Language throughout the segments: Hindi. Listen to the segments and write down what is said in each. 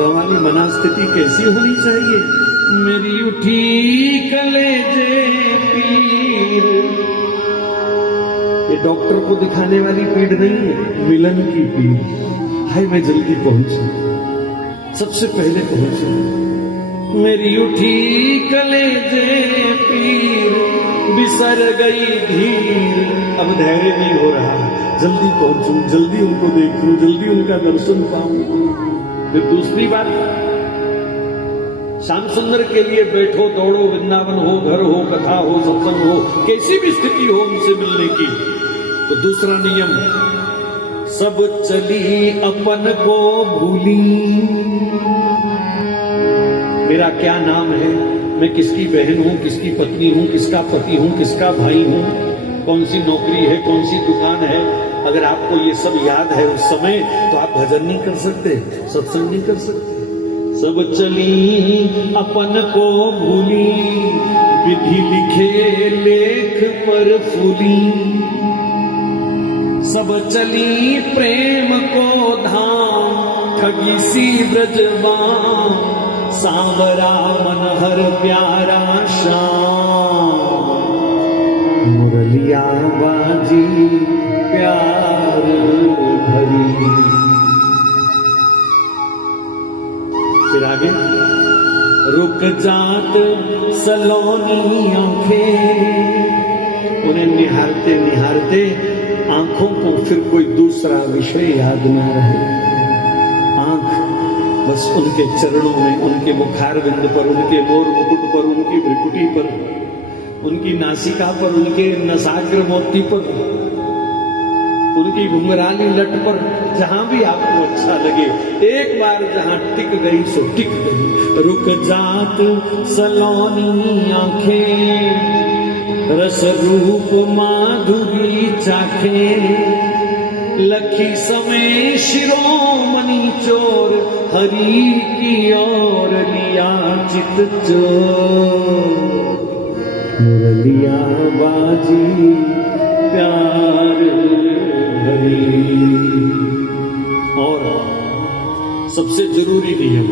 तो हमारी मनस्थिति कैसी होनी चाहिए? मेरी उठी कलेजे पीर, ये डॉक्टर को दिखाने वाली पीड़ नहीं है, मिलन की पीड़। हाय मैं जल्दी पहुंचू, सबसे पहले पहुंचू। मेरी उठी कलेजे पीर, बिसर गई धीर, अब धैर्य नहीं हो रहा, जल्दी पहुंचूं, जल्दी उनको देखूं, जल्दी उनका दर्शन पाऊं। फिर दूसरी बात, श्याम सुंदर के लिए बैठो, दौड़ो, वृंदावन हो, घर हो, कथा हो, सत्संग हो, कैसी भी स्थिति हो उनसे मिलने की। तो दूसरा नियम, सब चली अपन को भूली। मेरा क्या नाम है, मैं किसकी बहन हूं, किसकी पत्नी हूं, किसका पति हूं, किसका भाई हूं, कौन सी नौकरी है, कौन सी दुकान है, अगर आपको ये सब याद है उस समय, तो आप भजन नहीं कर सकते, सत्संग नहीं कर सकते। सब चली अपन को भूली, विधि लिखे लेख पर फूली। सब चली प्रेम को धाम, ठगी सी ब्रजबान, सांवरा मनहर प्यारा श्याम, मुरलिया बाजी प्यार भरी। फिर आगे, रुक जात सलोनी आंखें, उन्हें निहारते निहारते आंखों को फिर कोई दूसरा विषय याद न रहे। आंख बस उनके चरणों में, उनके मुखारविंद पर, उनके मोर मुकुट पर, उनकी भ्रिकुटी पर, उनकी नासिका पर, उनके नसाग्र मोती पर, उनकी घुंघराली लट पर, जहां भी आपको अच्छा लगे, एक बार जहां टिक गई सो टिक गई। रुक जात सलोनी आंखें, रस रूप माधुरी चाखे, लखी समय शिरोमणि चोर, हरि की ओर लिया चित चोर, मुरलिया बाजी प्यार भरी। और सबसे जरूरी नियम,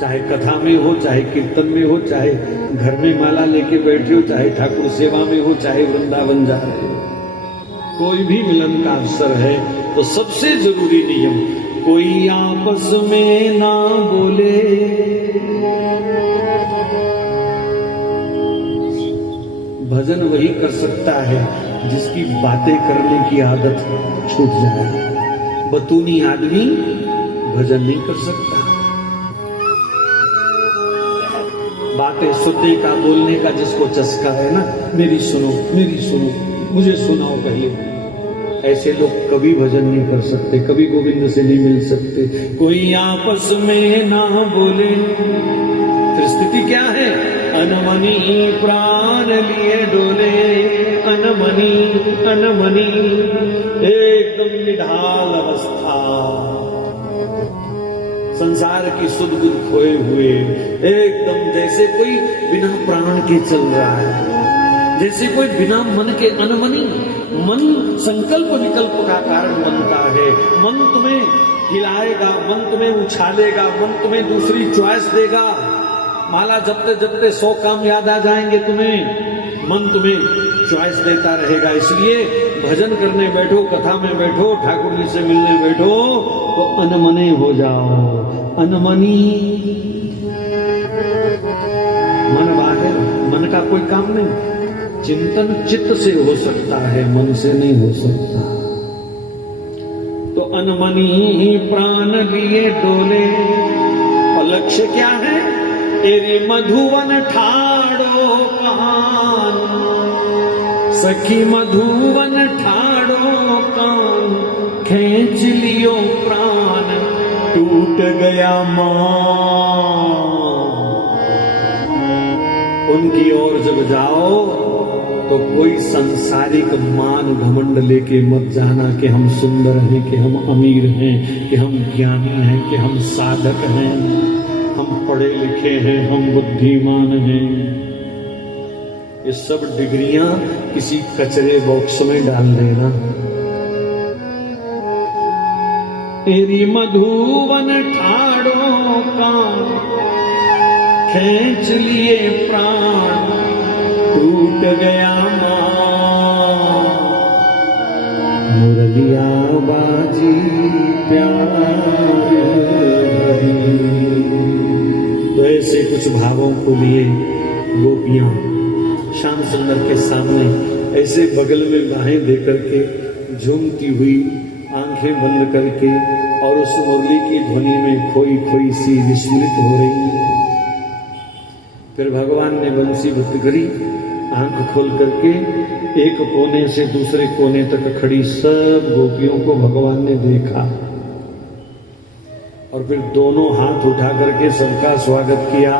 चाहे कथा में हो, चाहे कीर्तन में हो, चाहे घर में माला लेके बैठे हो, चाहे ठाकुर सेवा में हो, चाहे वृंदावन जा रहे हो, कोई भी मिलन का अवसर है तो सबसे जरूरी नियम, कोई आपस में ना बोले। भजन वही कर सकता है जिसकी बातें करने की आदत छूट जाए। बतूनी आदमी भजन नहीं कर सकता। बातें सुनने का, बोलने का जिसको चस्का है ना, मेरी सुनो, मेरी सुनो, मुझे सुनाओ कहिए, ऐसे लोग कभी भजन नहीं कर सकते, कभी गोविंद से नहीं मिल सकते। कोई आपस में ना बोले, फिर स्थिति क्या है? अनमनी प्राण लिए डोले, अनमनी अनमनी, एकदम निढाल अवस्था, संसार की सुध बुध खोए हुए, एकदम जैसे कोई बिना प्राण के चल रहा है, जैसे कोई बिना मन के, अनमनी। मन संकल्प विकल्प का कारण बनता है। मन तुम्हें हिलाएगा, मन तुम्हें उछालेगा, मन तुम्हें दूसरी चॉइस देगा। माला जपते जपते 100 काम याद आ जाएंगे तुम्हें, मन तुम्हें चॉइस देता रहेगा। इसलिए भजन करने बैठो, कथा में बैठो, ठाकुर जी से मिलने बैठो तो अनमने हो जाओ। अनमनी, मन बाहर, मन का कोई काम नहीं। चिंतन चित्त से हो सकता है, मन से नहीं हो सकता। तो अनमनी प्राण लिए डोले, और लक्ष्य क्या है? एरी मधुवन ठाड़ो कान, सखी मधुवन ठाड़ो कान, खींच लियो प्राण, टूट गया मान। उनकी ओर जब जाओ तो कोई सांसारिक मान घमंड लेके मत जाना कि हम सुंदर हैं, कि हम अमीर हैं, कि हम ज्ञानी हैं, कि हम साधक हैं, हम पढ़े लिखे हैं, हम बुद्धिमान हैं। ये सब डिग्रियां किसी कचरे बॉक्स में डाल देना। एरी मधुवन ठाड़ो खींच लिए प्राण टूट गया मां मुरलिया बाजी प्यार भरी। तो ऐसे कुछ भावों को लिए गोपियां श्याम सुंदर के सामने ऐसे बगल में बाहें देकर के झूमती हुई आंखें बंद करके और उस मुरली की ध्वनि में खोई खोई सी विस्मृत हो रही। फिर भगवान ने बंसी बंद करी, आंख खोल करके एक कोने से दूसरे कोने तक खड़ी सब गोपियों को भगवान ने देखा और फिर दोनों हाथ उठा करके सबका स्वागत किया।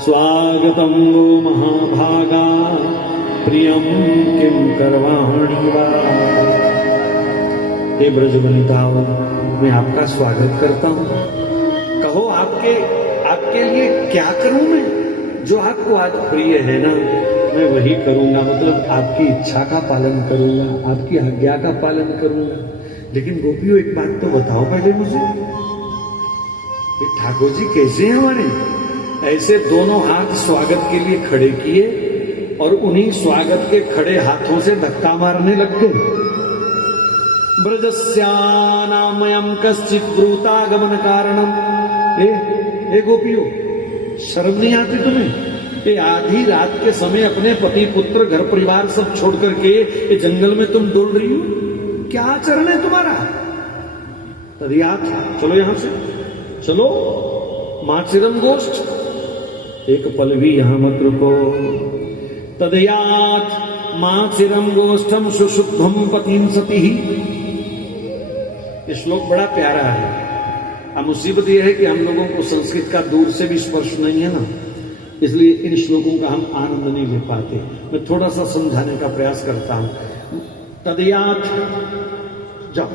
स्वागतम वो महाभागा प्रियम किम करवाणी वा। हे ब्रजवनिताओं, मैं आपका स्वागत करता हूं। कहो आपके लिए क्या करूं मैं? जो आपको आज प्रिय है ना, मैं वही करूंगा। मतलब आपकी इच्छा का पालन करूंगा, आपकी आज्ञा का पालन करूंगा। लेकिन गोपियों, एक बात तो बताओ पहले मुझे, ठाकुर जी कैसे हैं हमारे? ऐसे दोनों हाथ स्वागत के लिए खड़े किए और उन्हीं स्वागत के खड़े हाथों से धक्का मारने लग गए। ब्रजस्यानामयम कश्चित ब्रूतागमन कारणम। ए गोपियों, शर्म नहीं आती तुम्हें? ये आधी रात के समय अपने पति पुत्र घर परिवार सब छोड़ करके ये जंगल में तुम डोल रही हो? क्या आचरण है तुम्हारा? तदियात, चलो यहां से चलो, माचिरम गोष्ठ, एक पल भी यहां मत रुको। तदयात माचिरम गोष्ठम सुशुद्धम पतिम सती। ये श्लोक बड़ा प्यारा है। अब मुसीबत यह है कि हम लोगों को संस्कृत का दूर से भी स्पर्श नहीं है ना, इसलिए इन श्लोकों का हम आनंद नहीं ले पाते। मैं थोड़ा सा समझाने का प्रयास करता हूं। तदयात, जाओ,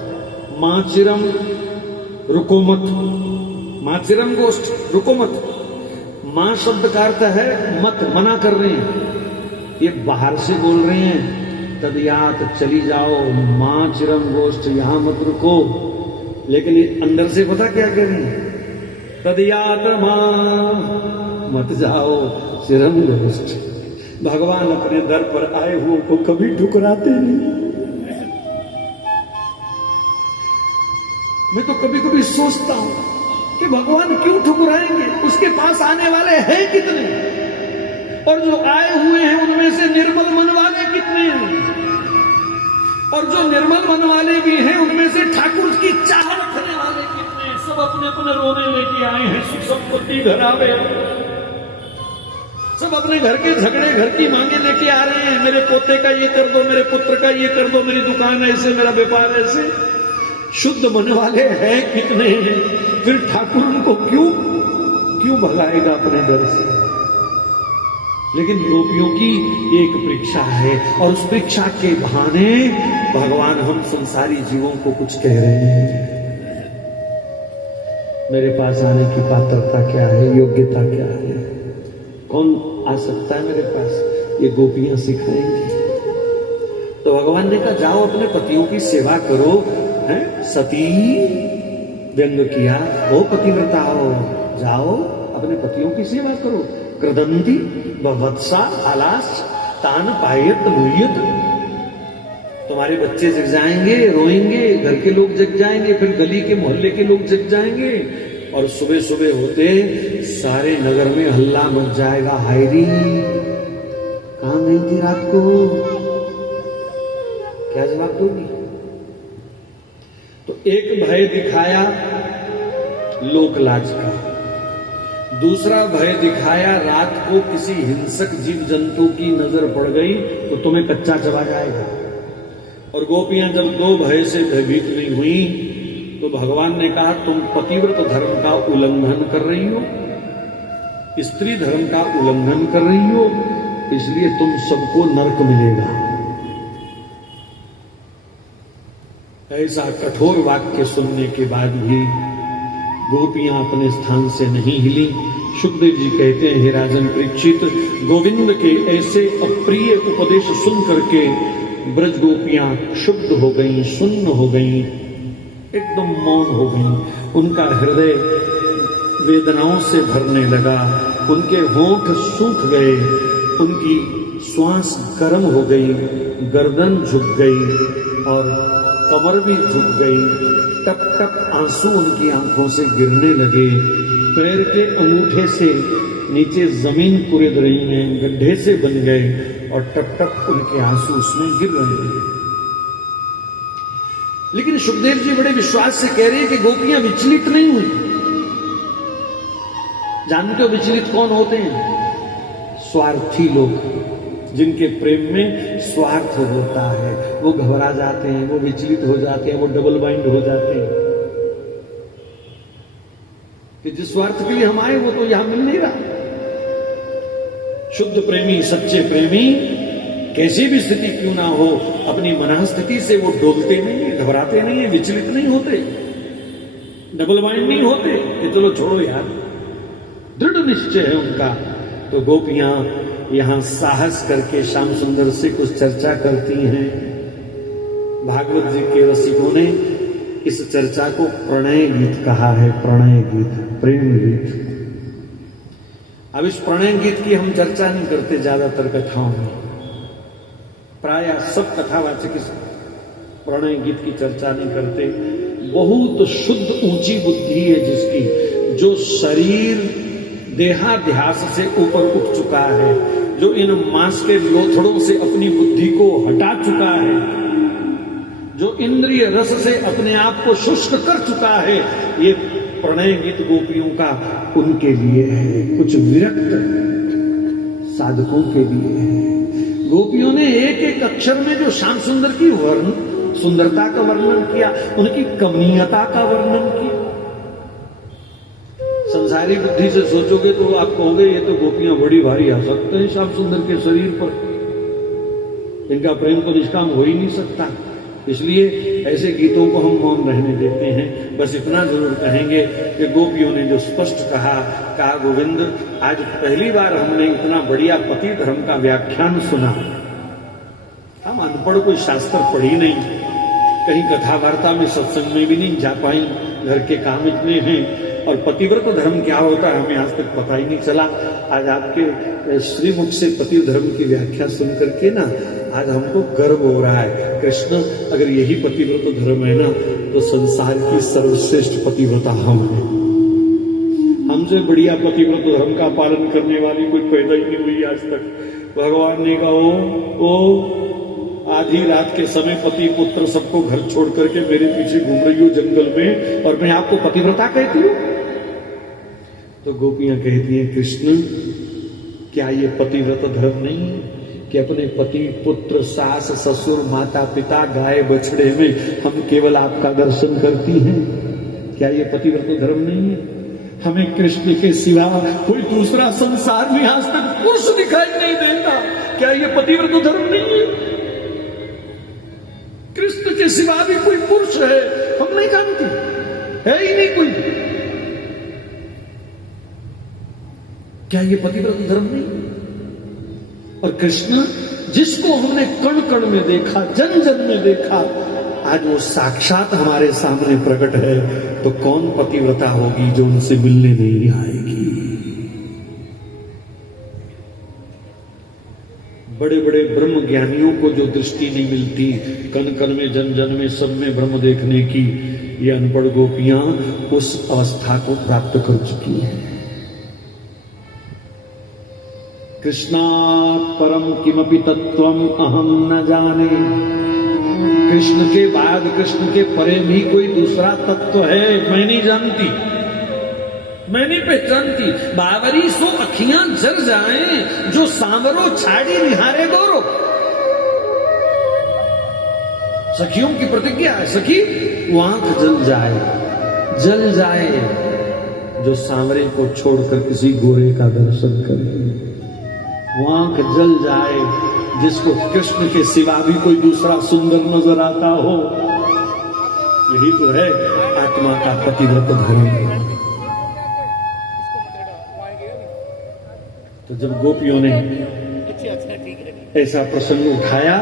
माचिरम रुको मत, माचिरम गोष्ठ रुको मत। मां शब्द का अर्थ है मत, मना कर रहे हैं, ये बाहर से बोल रहे हैं। तदयात, चली जाओ, मां चिरम गोष्ठ, यहां मत रुको। लेकिन ये अंदर से पता क्या कह रहे हैं? तदयात मां, मत जाओ चिरम गोष्ठ। भगवान अपने दर पर आए हुओं को कभी ठुकराते नहीं। मैं तो कभी कभी सोचता हूं कि भगवान क्यों ठुकराएंगे? उसके पास आने वाले हैं कितने, और जो आए हुए हैं उनमें से निर्मल मन वाले कितने हैं, और जो निर्मल मन वाले भी हैं उनमें से ठाकुर की चाह रखने वाले कितने हैं। सब अपने अपने रोने लेके आए हैं, सुख संपत्ति घर आवे, सब अपने घर के झगड़े, घर की मांगे लेके आ रहे हैं। मेरे पोते का ये कर दो, मेरे पुत्र का ये कर दो, मेरी दुकान ऐसे, मेरा व्यापार ऐसे। शुद्ध मन वाले हैं कितने हैं? फिर ठाकुर उनको क्यों भगाएगा अपने दर से? लेकिन गोपियों की एक परीक्षा है, और उस परीक्षा के बहाने भगवान हम संसारी जीवों को कुछ कह रहे हैं। मेरे पास आने की पात्रता क्या है, योग्यता क्या है, कौन आ सकता है मेरे पास? ये गोपियां सिखाएंगी। तो भगवान ने कहा, जाओ अपने पतियों की सेवा करो। है सती व्यंग किया, ओ पतिव्रता हो, जाओ अपने पतियों की सेवा करो। कृदंती वत्सा आलास तान पायत लुयत। तुम्हारे बच्चे जग जाएंगे, रोएंगे, घर के लोग जग जाएंगे, फिर गली के मोहल्ले के लोग जग जाएंगे, और सुबह सुबह होते सारे नगर में हल्ला मच जाएगा। हायरी, कहां गई थी रात को? क्या जवाब दोगी? तो एक भय दिखाया लोकलाज का, दूसरा भय दिखाया रात को किसी हिंसक जीव जंतु की नजर पड़ गई तो तुम्हें कच्चा चबा जाएगा। और गोपियां जब दो भय से भयभीत नहीं हुई तो भगवान ने कहा, तुम पतिव्रत धर्म का उल्लंघन कर रही हो, स्त्री धर्म का उल्लंघन कर रही हो, इसलिए तुम सबको नरक मिलेगा। ऐसा कठोर वाक्य सुनने के बाद भी गोपियां अपने स्थान से नहीं हिली। सुखदेव जी कहते हैं, हे राजन परीक्षित, गोविंद के ऐसे अप्रिय उपदेश सुन करके ब्रज गोपियां क्षुब्ध हो गईं, सुन्न हो गईं, एकदम मौन हो गईं। उनका हृदय वेदनाओं से भरने लगा, उनके होंठ सूख गए, उनकी श्वास गर्म हो गई, गर्दन झुक गई और कमर भी झुक गई। टप टप आंसू उनकी आंखों से गिरने लगे, पैर के अंगूठे से नीचे जमीन कुरेद रही है, गड्ढे से बन गए और टप टप उनके आंसू उसमें गिर रहे हैं। लेकिन सुखदेव जी बड़े विश्वास से कह रहे हैं कि गोपियां विचलित नहीं हुई। जानते हो विचलित कौन होते हैं? स्वार्थी लोग, जिनके प्रेम में स्वार्थ होता है, वो घबरा जाते हैं, वो विचलित हो जाते हैं, वो डबल माइंड हो जाते हैं कि जिस स्वार्थ के लिए हम आए वो तो यहां मिल नहीं रहा। शुद्ध प्रेमी, सच्चे प्रेमी कैसी भी स्थिति क्यों ना हो, अपनी मनस्थिति से वो डोलते नहीं है, घबराते नहीं है, विचलित नहीं होते, डबल माइंड नहीं होते कि चलो छोड़ो यार, दृढ़ निश्चय है उनका। तो गोपियां यहां साहस करके श्याम सुंदर से कुछ चर्चा करती हैं। भागवत जी के रसिकों ने इस चर्चा को प्रणय गीत कहा है, प्रणय गीत, प्रेम गीत। अब इस प्रणय गीत की हम चर्चा नहीं करते ज्यादातर कथाओं में, प्राय सब कथावाचक इस प्रणय गीत की चर्चा नहीं करते। बहुत शुद्ध ऊंची बुद्धि है जिसकी, जो शरीर देहाध्यास से ऊपर उठ चुका है, जो इन मांस के लोथड़ों से अपनी बुद्धि को हटा चुका है, जो इंद्रिय रस से अपने आप को शुष्क कर चुका है, ये प्रणय गीत गोपियों का उनके लिए है, कुछ विरक्त साधकों के लिए है। गोपियों ने एक एक अक्षर में जो श्याम सुंदर की सुंदरता का वर्णन किया, उनकी कमनीयता का वर्णन किया। संसारी बुद्धि से सोचोगे तो आप कहोगे ये तो गोपियां बड़ी भारी आसक्त हैं श्याम सुंदर के शरीर पर, इनका प्रेम तो निष्काम हो ही नहीं सकता। इसलिए ऐसे गीतों को हम मौन रहने देते हैं। बस इतना जरूर कहेंगे कि गोपियों ने जो स्पष्ट कहा गोविंद, आज पहली बार हमने इतना बढ़िया पति धर्म का व्याख्यान सुना। हम अनपढ़, कोई शास्त्र पढ़ी नहीं, कहीं कथा वार्ता में सत्संग में भी नहीं जा पाई, घर के काम इतने हैं, और पतिव्रत धर्म क्या होता है हमें आज तक पता ही नहीं चला। आज आपके श्रीमुख से पति धर्म की व्याख्या सुन करके ना आज हमको गर्व हो रहा है। कृष्ण, अगर यही पतिव्रत धर्म है ना तो संसार की सर्वश्रेष्ठ पतिव्रता हम हैं। हमसे बढ़िया पतिव्रत धर्म का पालन करने वाली कोई पैदा ही नहीं हुई आज तक। भगवान ने कहा ओ आधी रात के समय पति पुत्र सबको घर छोड़ करके मेरे पीछे घूम रही हो जंगल में, और मैं आपको पतिव्रता कहती हूँ? तो गोपियां कहती हैं कृष्ण, क्या ये पतिव्रत धर्म नहीं है कि अपने पति पुत्र सास ससुर माता पिता गाय बछड़े में हम केवल आपका दर्शन करती हैं? क्या ये पतिव्रत धर्म नहीं है? हमें कृष्ण के सिवा कोई दूसरा संसार में आज तक पुरुष दिखाई नहीं देता, क्या ये पतिव्रत धर्म नहीं है? कृष्ण के सिवा भी कोई पुरुष है हम नहीं जानते, है ही नहीं कोई, क्या ये पतिव्रत धर्म नहीं? और कृष्ण जिसको हमने कण कण में देखा, जन जन में देखा, आज वो साक्षात हमारे सामने प्रकट है, तो कौन पतिव्रता होगी जो उनसे मिलने नहीं आएगी? बड़े बड़े ब्रह्म ज्ञानियों को जो दृष्टि नहीं मिलती, कण कण में जन जन में सब में ब्रह्म देखने की, ये अनपढ़ गोपियां उस अवस्था को प्राप्त कर चुकी हैं। कृष्णात् परम किमपि तत्वम अहम न जाने, कृष्ण के बाद, कृष्ण के परे भी कोई दूसरा तत्व है मैं नहीं जानती, मैं नहीं पहचानती। बावरी सो अखियां जल जाएं, जो सांवरो छाड़ी निहारे गोरो। सखियों की प्रतिज्ञा है, सखी वो आंख जल जाए जो सांवरे को छोड़कर किसी गोरे का दर्शन करे। वो आंख जल जाए जिसको कृष्ण के सिवा भी कोई दूसरा सुंदर नजर आता हो। यही तो है आत्मा का पतिव्रत धर्म। तो जब गोपियों ने ऐसा प्रसंग उठाया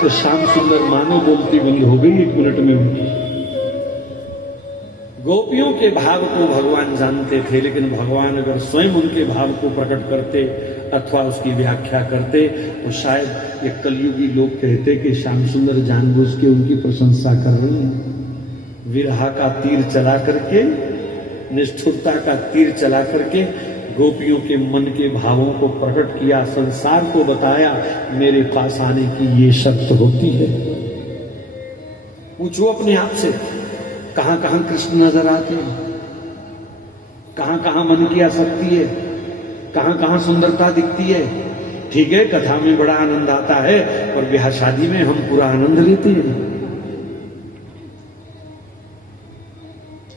तो श्याम सुंदर मानो बोलती बंद हो गई 1 मिनट में। गोपियों के भाव को भगवान जानते थे, लेकिन भगवान अगर स्वयं उनके भाव को प्रकट करते अथवा उसकी व्याख्या करते तो शायद ये कलयुगी लोग कहते कि श्याम सुंदर जानबूझ के उनकी प्रशंसा कर रहे हैं। विरहा का तीर चला करके, निष्ठुरता का तीर चला करके गोपियों के मन के भावों को प्रकट किया, संसार को बताया मेरे पास आने की ये शर्त होती है। पूछो अपने आप से, कहां कहां कृष्ण नजर आते हैं, कहां कहां मन की आसक्ति है, कहां कहां सुंदरता दिखती है। ठीक है, कथा में बड़ा आनंद आता है और ब्याह शादी में हम पूरा आनंद लेते हैं।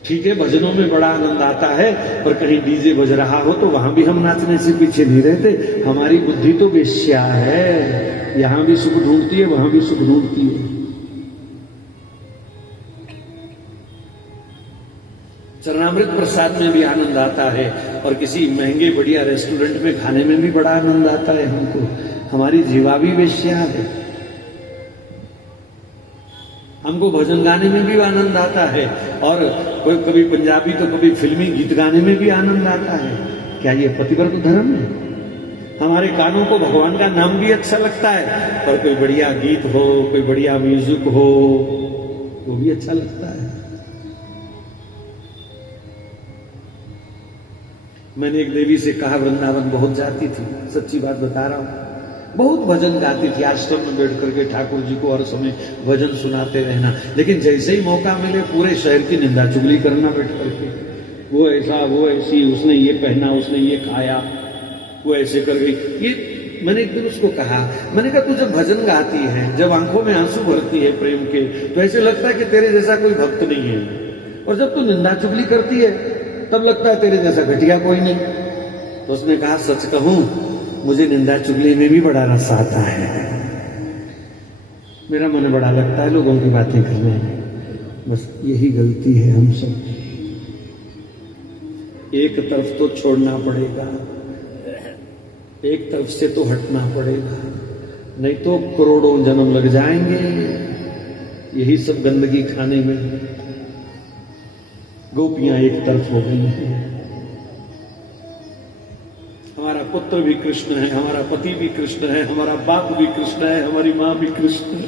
ठीक है, भजनों में बड़ा आनंद आता है, पर कहीं डीजे बज रहा हो तो वहां भी हम नाचने से पीछे नहीं रहते। हमारी बुद्धि तो वेश्या है, यहां भी सुख ढूंढती है, वहां भी सुख ढूंढती है। चरणामृत प्रसाद में भी आनंद आता है और किसी महंगे बढ़िया रेस्टोरेंट में खाने में भी बड़ा आनंद आता है हमको। हमारी जीवा भी वेश्या है। हमको भजन गाने में भी आनंद आता है और कोई कभी पंजाबी तो कभी फिल्मी गीत गाने में भी आनंद आता है। क्या ये पतिव्रत धर्म है? हमारे कानों को भगवान का नाम भी अच्छा लगता है, पर कोई बढ़िया गीत हो, कोई बढ़िया म्यूजिक हो, वो भी अच्छा लगता है। मैंने एक देवी से कहा, वृंदावन बहुत जाती थी, सच्ची बात बता रहा हूं, बहुत भजन गाती थी, आश्रम में बैठ करके ठाकुर जी को हर समय भजन सुनाते रहना। लेकिन जैसे ही मौका मिले पूरे शहर की निंदा चुगली करना बैठ करके, वो ऐसा, वो ऐसी, उसने ये पहना, उसने ये खाया, वो ऐसे कर गई। ये मैंने एक दिन उसको कहा, मैंने कहा तू जब भजन गाती है, जब आंखों में आंसू भरती है प्रेम के, तो ऐसे लगता है कि तेरे जैसा कोई भक्त नहीं है, और जब तू निंदा चुगली करती है तब लगता है तेरे जैसा घटिया कोई नहीं। तो उसने कहा, सच कहूं मुझे निंदा चुगली में भी बड़ा रस आता है। मेरा मन बड़ा लगता है लोगों की बातें करने में, बस यही गलती है हम सब। एक तरफ तो छोड़ना पड़ेगा, एक तरफ से तो हटना पड़ेगा, नहीं तो करोड़ों जन्म लग जाएंगे यही सब गंदगी खाने में। गोपियां एक तरफ हो गई हैं। हमारा पुत्र भी कृष्ण है, हमारा पति भी कृष्ण है, हमारा बाप भी कृष्ण है, हमारी मां भी कृष्ण है।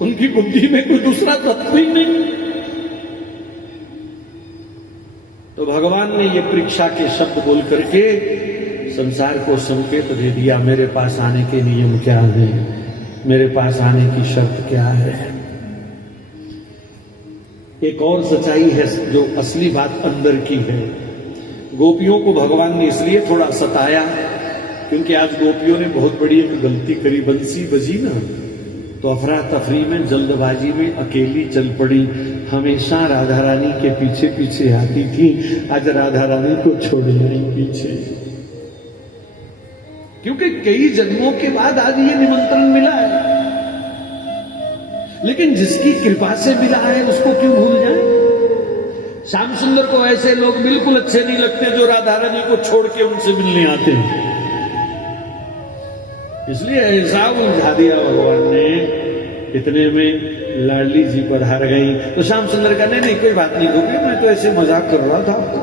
उनकी बुद्धि में कोई दूसरा तत्व ही नहीं। तो भगवान ने ये परीक्षा के शब्द बोल करके संसार को संकेत दे दिया, मेरे पास आने के नियम क्या है, मेरे पास आने की शर्त क्या है। एक और सच्चाई है जो असली बात अंदर की है। गोपियों को भगवान ने इसलिए थोड़ा सताया क्योंकि आज गोपियों ने बहुत बड़ी एक गलती करी। बंसी बजी ना तो अफरा तफरी में, जल्दबाजी में अकेली चल पड़ी। हमेशा राधा रानी के पीछे पीछे आती थी, आज राधा रानी को छोड़ आई पीछे, क्योंकि कई जन्मों के बाद आज ये निमंत्रण मिला है। लेकिन जिसकी कृपा से मिला है उसको क्यों भूल जाए। श्याम सुंदर को ऐसे लोग बिल्कुल अच्छे नहीं लगते जो राधा रानी को छोड़ के उनसे मिलने आते हैं, इसलिए ऐसा उलझा दिया भगवान ने। इतने में लाडली जी पधार गई तो श्याम सुंदर का नहीं कोई बात नहीं गोपी, मैं तो ऐसे मजाक कर रहा था आपको।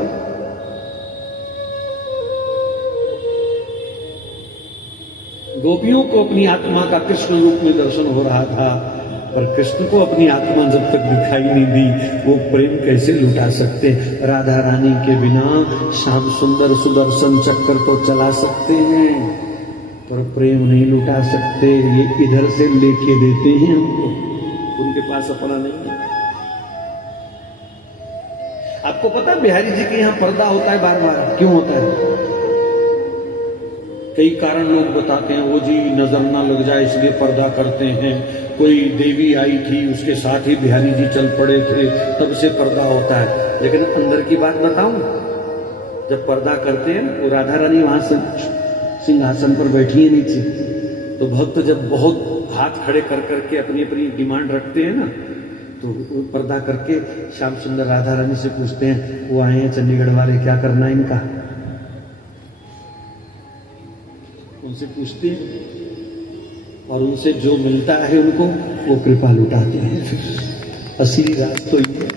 गोपियों को अपनी आत्मा का कृष्ण रूप में दर्शन हो रहा था, पर कृष्ण को अपनी आत्मा जब तक दिखाई नहीं दी वो प्रेम कैसे लुटा सकते। राधा रानी के बिना श्याम सुंदर सुदर्शन चक्र तो चला सकते हैं, पर प्रेम नहीं लुटा सकते। ये इधर से लेके देते हैं हमको, उनके पास अपना नहीं है। आपको पता बिहारी जी के यहाँ पर्दा होता है बार बार, क्यों होता है? कई कारण लोग बताते हैं, वो जी नजर ना लग जाए इसलिए पर्दा करते हैं। कोई देवी आई थी उसके साथ ही बिहारी जी चल पड़े थे तब से पर्दा होता है। लेकिन अंदर की बात बताऊं, जब पर्दा करते हैं वो राधा रानी वहां से सिंहासन पर बैठी है नीचे, तो भक्त जब बहुत हाथ खड़े कर करके अपनी अपनी डिमांड रखते हैं ना, तो वो पर्दा करके श्याम सुंदर राधा रानी से पूछते हैं, वो आए हैं चंडीगढ़ वाले, क्या करना है इनका? उनसे पूछते हैं और उनसे जो मिलता है उनको वो कृपा लुटाते हैं। फिर असली राज तो ये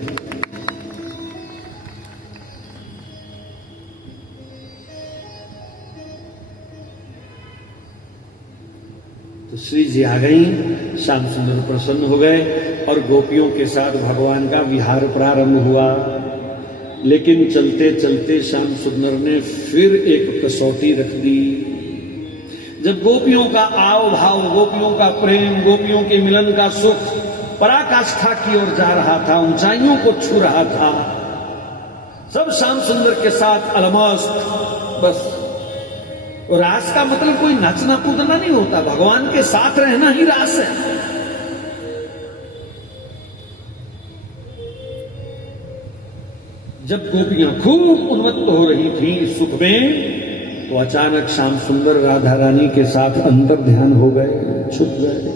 तो श्री जी आ गई, श्याम सुंदर प्रसन्न हो गए और गोपियों के साथ भगवान का विहार प्रारंभ हुआ। लेकिन चलते चलते श्याम सुंदर ने फिर एक कसौटी रख दी। जब गोपियों का आव भाव, गोपियों का प्रेम, गोपियों के मिलन का सुख पराकाष्ठा की ओर जा रहा था, ऊंचाइयों को छू रहा था, सब श्याम सुंदर के साथ अलमस्त। बस रास का मतलब कोई नाचना कूदना नहीं होता, भगवान के साथ रहना ही रास है। जब गोपियां खूब उन्मत्त हो रही थी सुख में, तो अचानक श्याम सुंदर राधा रानी के साथ अंतर ध्यान हो गए, छुप गए।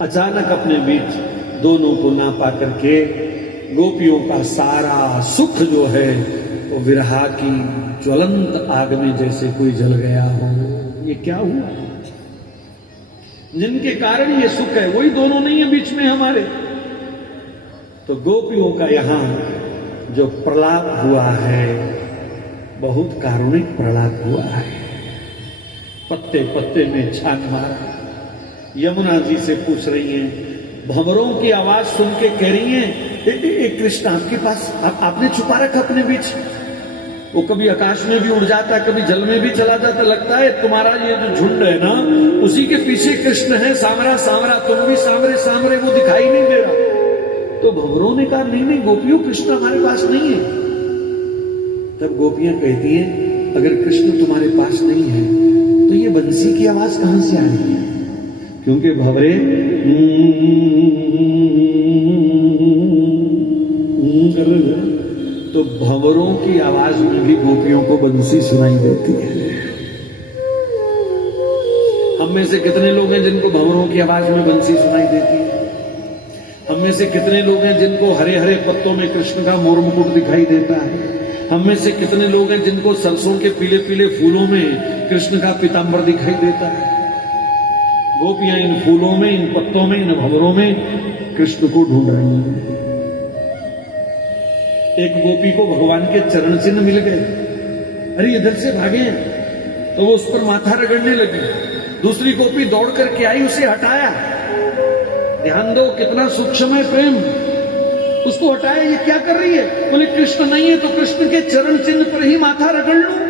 अचानक अपने बीच दोनों को ना पा करके गोपियों का सारा सुख जो है वो विरहा की ज्वलंत आग में जैसे कोई जल गया हो। ये क्या हुआ? जिनके कारण ये सुख है वही दोनों नहीं है बीच में हमारे। तो गोपियों का यहां जो प्रलाप हुआ है, बहुत कारुणिक प्रलाप हुआ है। पत्ते पत्ते में छान मारा। यमुना जी से पूछ रही हैं, भंवरों की आवाज सुन के कह रही हैं, कृष्ण आपके पास आपने छुपा रखा अपने बीच। वो कभी आकाश में भी उड़ जाता है, कभी जल में भी चला जाता। लगता है तुम्हारा ये जो झुंड है ना, उसी के पीछे कृष्ण है, सांवरा सांवरा, तुम भी सांवरे सांवरे, वो दिखाई नहीं दे रहा। तो भंवरों ने कहा, नहीं नहीं गोपियों, कृष्ण हमारे पास नहीं है। तब गोपियां कहती हैं, अगर कृष्ण तुम्हारे पास नहीं है तो ये बंसी की आवाज कहां से आ रही है? क्योंकि भंवरे तो भंवरों की आवाज में भी गोपियों को बंसी सुनाई देती है। हम में से कितने लोग हैं जिनको भंवरों की आवाज में बंसी सुनाई देती है? हम में से कितने लोग हैं जिनको हरे हरे पत्तों में कृष्ण का मोर मुकुट दिखाई देता है? हम में से कितने लोग हैं जिनको सरसों के पीले पीले फूलों में कृष्ण का पीतांबर दिखाई देता है? गोपियां इन फूलों में, इन पत्तों में, इन भंवरों में कृष्ण को ढूंढ रही हैं। एक गोपी को भगवान के चरण चिन्ह मिल गए, अरे इधर से भागे हैं, तो वो उस पर माथा रगड़ने लगी। दूसरी गोपी दौड़ करके आई, उसे हटाया। ध्यान दो कितना सूक्ष्म है प्रेम। उसको हटाया, ये क्या कर रही है? बोले कृष्ण नहीं है तो कृष्ण के चरण चिन्ह पर ही माथा रगड़ लो।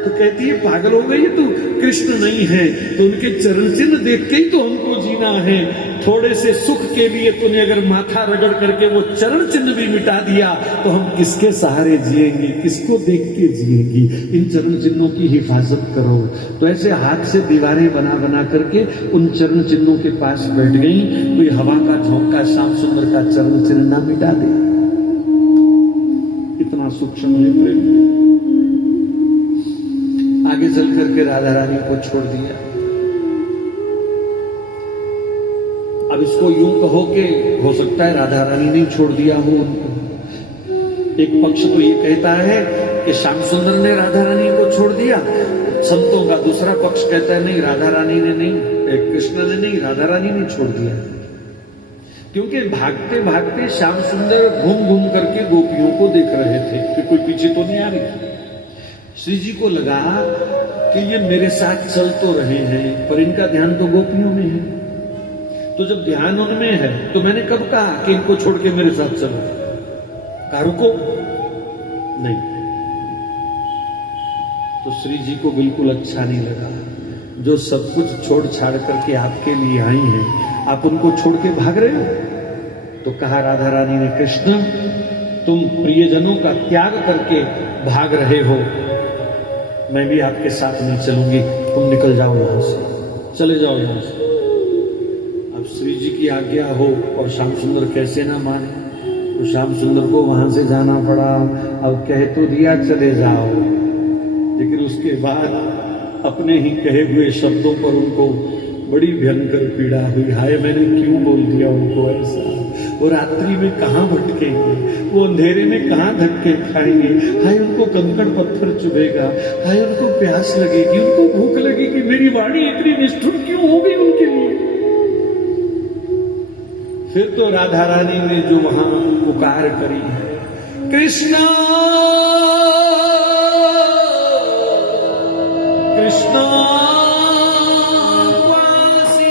तो कहती है पागल हो गई तू, कृष्ण नहीं है तो उनके चरण चिन्ह देख के ही तो हमको जीना है। थोड़े से सुख के लिए तूने अगर माथा रगड़ करके वो चरण चिन्ह भी मिटा दिया तो हम किसके सहारे जिएंगे, किसको देख के जिएंगी? इन चरण चिन्हों की हिफाजत करो। तो ऐसे हाथ से दीवारें बना बना करके उन चरण चिन्हों के पास बैठ गई। कोई हवा का झोंका श्याम सुंदर का चरण चिन्ह ना मिटा दे। इतना सूक्ष्म है प्रेम। आगे चल करके राधा रानी को छोड़ दिया। अब इसको यूं कहो कि हो सकता है राधा रानी ने छोड़ दिया हो उनको। एक पक्ष तो ये कहता है कि श्याम सुंदर ने राधा रानी को छोड़ दिया। संतों का दूसरा पक्ष कहता है नहीं, राधा रानी ने नहीं, कृष्ण ने नहीं, राधा रानी ने छोड़ दिया। क्योंकि भागते भागते श्याम सुंदर घूम घूम करके गोपियों को देख रहे थे कि कोई पीछे तो नहीं आ रही। श्री जी को लगा कि ये मेरे साथ चल तो रहे हैं पर इनका ध्यान तो गोपियों में है। तो जब ध्यान उनमें है तो मैंने कब कहा कि इनको छोड़ के मेरे साथ चलो? कहा रुको, नहीं। तो श्री जी को बिल्कुल अच्छा नहीं लगा। जो सब कुछ छोड़ छाड़ करके आपके लिए आई हैं, आप उनको छोड़ के भाग रहे हो। तो कहा राधा रानी ने, कृष्ण तुम प्रियजनों का त्याग करके भाग रहे हो, मैं भी आपके साथ नहीं चलूंगी, तुम निकल जाओ यहां से, चले जाओ यहां से। अब श्री जी की आज्ञा हो और श्याम सुंदर कैसे ना माने, तो श्याम सुंदर को वहां से जाना पड़ा। अब कह तो दिया चले जाओ, लेकिन उसके बाद अपने ही कहे हुए शब्दों पर उनको बड़ी भयंकर पीड़ा हुई। हाय मैंने क्यों बोल दिया उनको ऐसा? वो रात्रि में कहां भटकेंगे, वो अंधेरे में कहां धक्के खाएंगे। हाय उनको कंकड़ पत्थर चुभेगा, हाय उनको प्यास लगेगी, उनको भूख लगेगी। मेरी वाणी इतनी निष्ठुर क्यों हो गई उनके लिए? फिर तो राधा रानी ने जो वहां पुकार करी है, कृष्णा कृष्णा वासी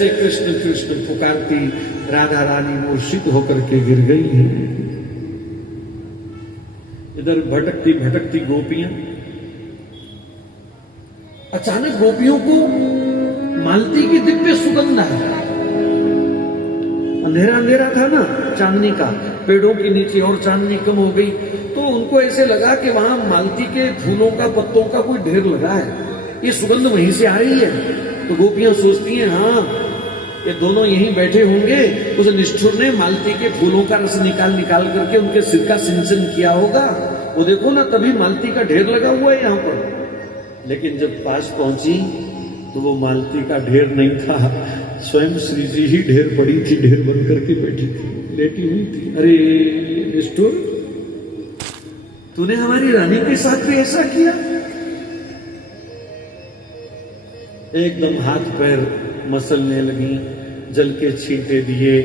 जैसे कृष्ण कृष्ण पुकारती राधा रानी मूर्छित होकर के गिर गई है। इधर भटकती भटकती गोपियां, अचानक गोपियों को मालती की दिव्य सुगंध आई। अंधेरा अंधेरा था ना चांदनी का, पेड़ों के नीचे और चांदनी कम हो गई, तो उनको ऐसे लगा कि वहां मालती के फूलों का, पत्तों का कोई ढेर लगा है, ये सुगंध वहीं से आ रही है। तो गोपियां सोचती हैं हाँ ये दोनों यहीं बैठे होंगे, उस निष्ठुर ने मालती के फूलों का रस निकाल निकाल करके उनके सिर का सिंचन किया होगा, वो देखो ना तभी मालती का ढेर लगा हुआ है यहाँ पर। लेकिन जब पास पहुंची तो वो मालती का ढेर नहीं था, स्वयं श्री जी ही ढेर पड़ी थी, ढेर बन करके बैठी थी, लेटी हुई थी। अरे निष्ठुर, तूने हमारी रानी के साथ भी ऐसा किया? एकदम हाथ पैर मसलने लगी, जल के छींटे दिए,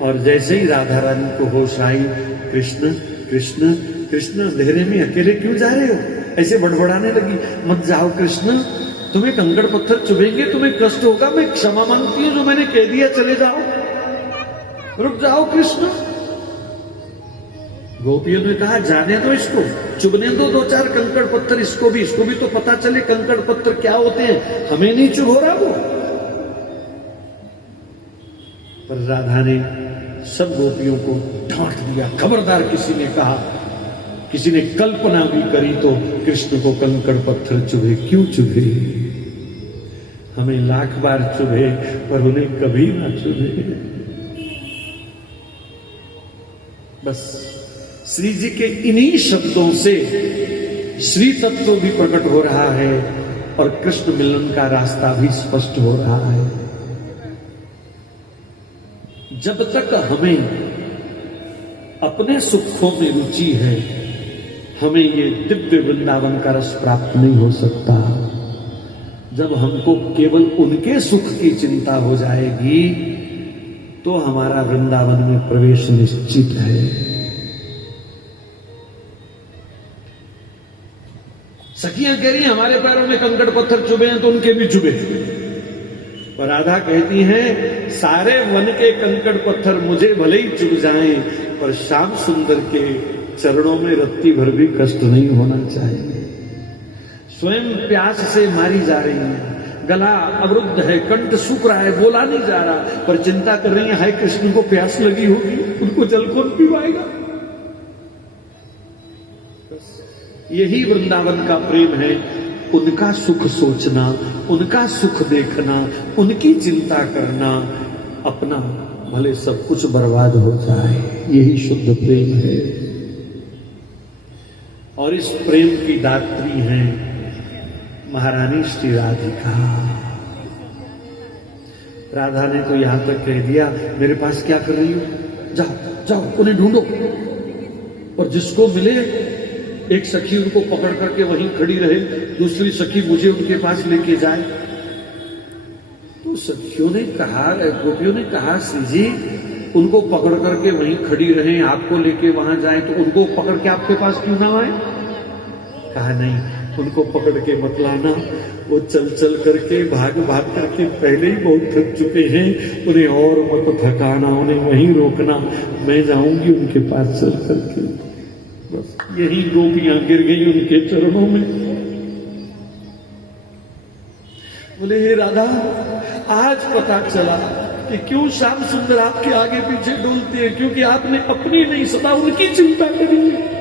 और जैसे ही राधा रानी को होश आई, कृष्ण कृष्ण कृष्ण, अंधेरे में अकेले क्यों जा रहे हो? ऐसे बड़बड़ाने लगी, मत जाओ कृष्ण, तुम्हें कंकड़ पत्थर चुभेंगे, तुम्हें कष्ट होगा, मैं क्षमा मांगती हूं जो मैंने कह दिया, चले जाओ, रुक जाओ कृष्ण। गोपियों ने कहा जाने दो इसको, चुभने दो दो चार कंकड़ पत्थर, इसको भी तो पता चले कंकड़ पत्थर क्या होते हैं, हमें नहीं चुभ हो रहा वो। पर राधा ने सब गोपियों को डांट दिया, खबरदार किसी ने कहा, किसी ने कल्पना भी करी तो कृष्ण को कंकड़ पत्थर चुभे, क्यों चुभे? हमें लाख बार चुभे पर उन्हें कभी ना चुभे। बस श्री जी के इन्हीं शब्दों से श्री तत्व भी प्रकट हो रहा है और कृष्ण मिलन का रास्ता भी स्पष्ट हो रहा है। जब तक हमें अपने सुखों में रुचि है, हमें ये दिव्य वृंदावन का रस प्राप्त नहीं हो सकता। जब हमको केवल उनके सुख की चिंता हो जाएगी तो हमारा वृंदावन में प्रवेश निश्चित है। सखियां कह रही हमारे पैरों में कंकड़ पत्थर चुभे हैं तो उनके भी चुभे। पर राधा कहती हैं सारे वन के कंकड़ पत्थर मुझे भले ही चुभ जाएं, पर श्याम सुंदर के चरणों में रत्ती भर भी कष्ट नहीं होना चाहिए। स्वयं प्यास से मारी जा रही है, गला अवरुद्ध है, कंठ सूख रहा है, बोला नहीं जा रहा, पर चिंता कर रही है हाय कृष्ण को प्यास लगी होगी, उनको जल कौन पिवाएगा। यही वृंदावन का प्रेम है, उनका सुख सोचना, उनका सुख देखना, उनकी चिंता करना, अपना भले सब कुछ बर्बाद हो जाए, यही शुद्ध प्रेम है। और इस प्रेम की दात्री हैं महारानी श्री राधिका। राधा ने तो यहां तक कह दिया मेरे पास क्या कर रही हो, जाओ जाओ उन्हें ढूंढो, और जिसको मिले एक सखी उनको पकड़ करके वहीं खड़ी रहे, दूसरी सखी मुझे उनके पास लेके जाए। तो सखियों ने कहा, गोपियों ने कहा श्री जी उनको पकड़ करके वहीं खड़ी रहे, आपको लेके वहां जाए तो उनको पकड़ के आपके पास क्यों ना आए? कहा नहीं, उनको पकड़ के मत लाना, वो चल चल करके भाग भाग करके पहले ही बहुत थक चुके हैं, उन्हें और मत थकाना, उन्हें वहीं रोकना, मैं जाऊंगी उनके पास चल करके। बस यही गोपियां गिर गई उनके चरणों में। बोले हे राधा, आज पता चला कि क्यों श्याम सुंदर आपके आगे पीछे डोलते हैं, क्योंकि आपने अपनी नहीं सदा उनकी चिंता करी है।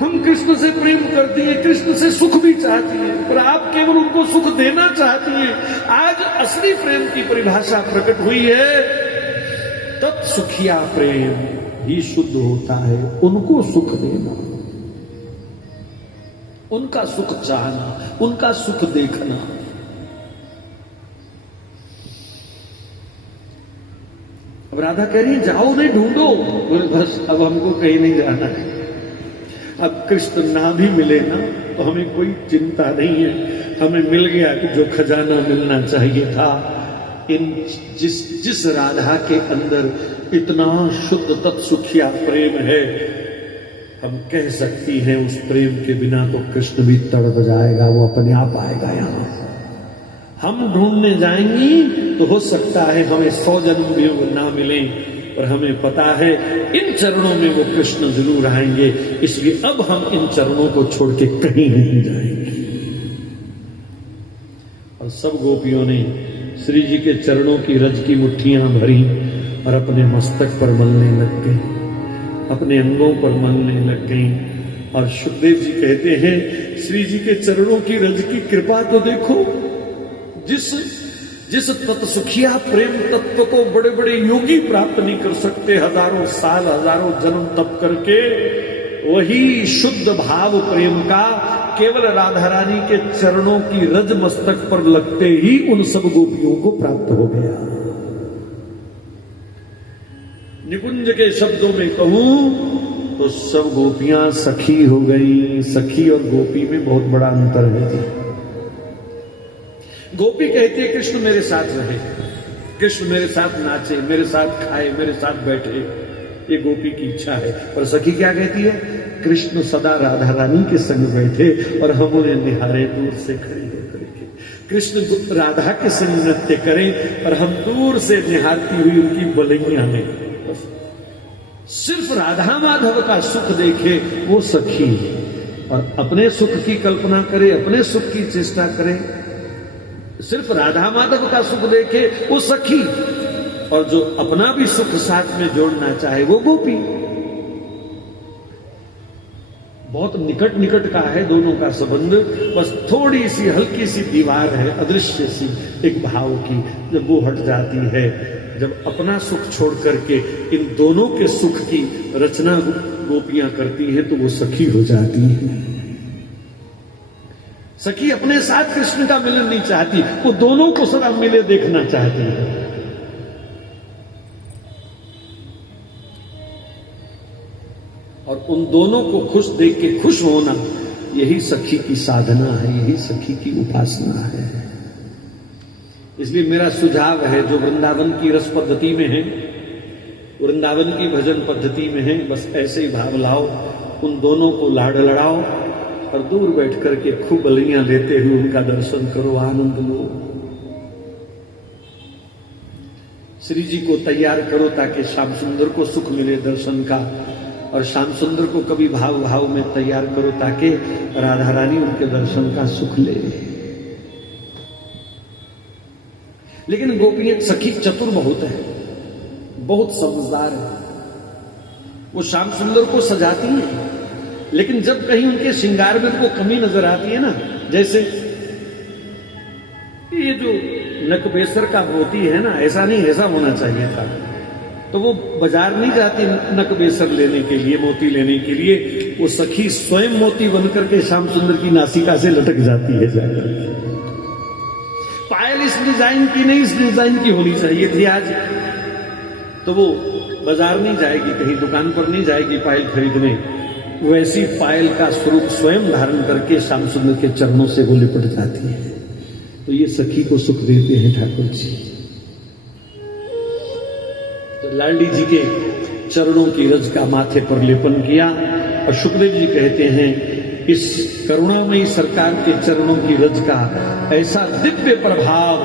हम कृष्ण से प्रेम करती है, कृष्ण से सुख भी चाहती है, पर आप केवल उनको सुख देना चाहती है। आज असली प्रेम की परिभाषा प्रकट हुई है, तत्सुखिया प्रेम ही शुद्ध होता है, उनको सुख देना, उनका सुख चाहना, उनका सुख देखना। अब राधा कह रही जाओ उन्हें ढूंढो, बोले बस अब हमको कहीं नहीं जाना है, अब कृष्ण ना भी मिले ना तो हमें कोई चिंता नहीं है, हमें मिल गया कि जो खजाना मिलना चाहिए था। इन जिस राधा के अंदर इतना शुद्ध तत्सुखिया प्रेम है, हम कह सकती हैं उस प्रेम के बिना तो कृष्ण भी तड़प जाएगा, वो अपने आप आएगा यहाँ। हम ढूंढने जाएंगी तो हो सकता है हमें 100 जन्म भी ना मिले, पर हमें पता है इन चरणों में वो कृष्ण जरूर आएंगे, इसलिए अब हम इन चरणों को छोड़ के कहीं नहीं जाएंगे। और सब गोपियों ने श्री जी के चरणों की रज की मुट्ठियां भरी और अपने मस्तक पर मलने लग गई, अपने अंगों पर मलने लग गई। और सुखदेव जी कहते हैं श्री जी के चरणों की रज की कृपा तो देखो, जिस तत्सुखिया प्रेम तत्व को बड़े बड़े योगी प्राप्त नहीं कर सकते, हजारों साल हजारों जन्म तप करके, वही शुद्ध भाव प्रेम का केवल राधा रानी के चरणों की रज मस्तक पर लगते ही उन सब गोपियों को प्राप्त हो गया। निकुंज के शब्दों में कहूं तो सब गोपियां सखी हो गई। सखी और गोपी में बहुत बड़ा अंतर है। गोपी कहती है कृष्ण मेरे साथ रहे, कृष्ण मेरे साथ नाचे, मेरे साथ खाए, मेरे साथ बैठे, ये गोपी की इच्छा है। और सखी क्या कहती है? कृष्ण सदा राधा रानी के संग बैठे और हम उन्हें निहारे दूर से खड़े होकर के। कृष्ण राधा के संग नृत्य करें और हम दूर से निहारती हुई उनकी बलैया में बस सिर्फ राधा माधव का सुख देखे वो सखी, और अपने सुख की कल्पना करे, अपने सुख की चेष्टा करे, सिर्फ राधा माधव का सुख देखे वो सखी, और जो अपना भी सुख साथ में जोड़ना चाहे वो गोपी। बहुत निकट निकट का है दोनों का संबंध, बस थोड़ी सी हल्की सी दीवार है अदृश्य सी एक भाव की, जब वो हट जाती है, जब अपना सुख छोड़ करके इन दोनों के सुख की रचना गोपियां करती हैं तो वो सखी हो जाती है। सखी अपने साथ कृष्ण का मिलन नहीं चाहती, वो दोनों को सदा मिले देखना चाहती है। और उन दोनों को खुश देख के खुश होना, यही सखी की साधना है, यही सखी की उपासना है। इसलिए मेरा सुझाव है, जो वृंदावन की रस पद्धति में है, वृंदावन की भजन पद्धति में है, बस ऐसे ही भाव लाओ, उन दोनों को लाड़ लड़ाओ और दूर बैठ करके खूब बलियां लेते हुए उनका दर्शन करो, आनंद लो। श्री जी को तैयार करो ताकि श्याम सुंदर को सुख मिले दर्शन का, और श्याम सुंदर को कभी भाव भाव में तैयार करो ताकि राधा रानी उनके दर्शन का सुख ले। लेकिन गोपियां सखी चतुर बहुत है, बहुत समझदार है। वो श्याम सुंदर को सजाती हैं, लेकिन जब कहीं उनके श्रृंगार में उनको कमी नजर आती है ना, जैसे ये जो नकबेसर का मोती है ना, ऐसा नहीं, ऐसा होना चाहिए था, तो वो बाजार नहीं जाती नकबेसर लेने के लिए, मोती लेने के लिए, वो सखी स्वयं मोती बनकर के श्याम सुंदर की नासिका से लटक जाती है जाकर। पायल इस डिजाइन की नहीं, इस डिजाइन की होनी चाहिए थी आज, तो वो बाजार नहीं जाएगी, कहीं दुकान पर नहीं जाएगी पायल खरीदने, वैसी पायल का स्वरूप स्वयं धारण करके श्याम सुंदर के चरणों से वो लिपट जाती है। तो ये सखी को सुख देते हैं ठाकुर जी। तो लालडी जी के चरणों की रज का माथे पर लेपन किया, और सुखदेव जी कहते हैं इस करुणामयी सरकार के चरणों की रज का ऐसा दिव्य प्रभाव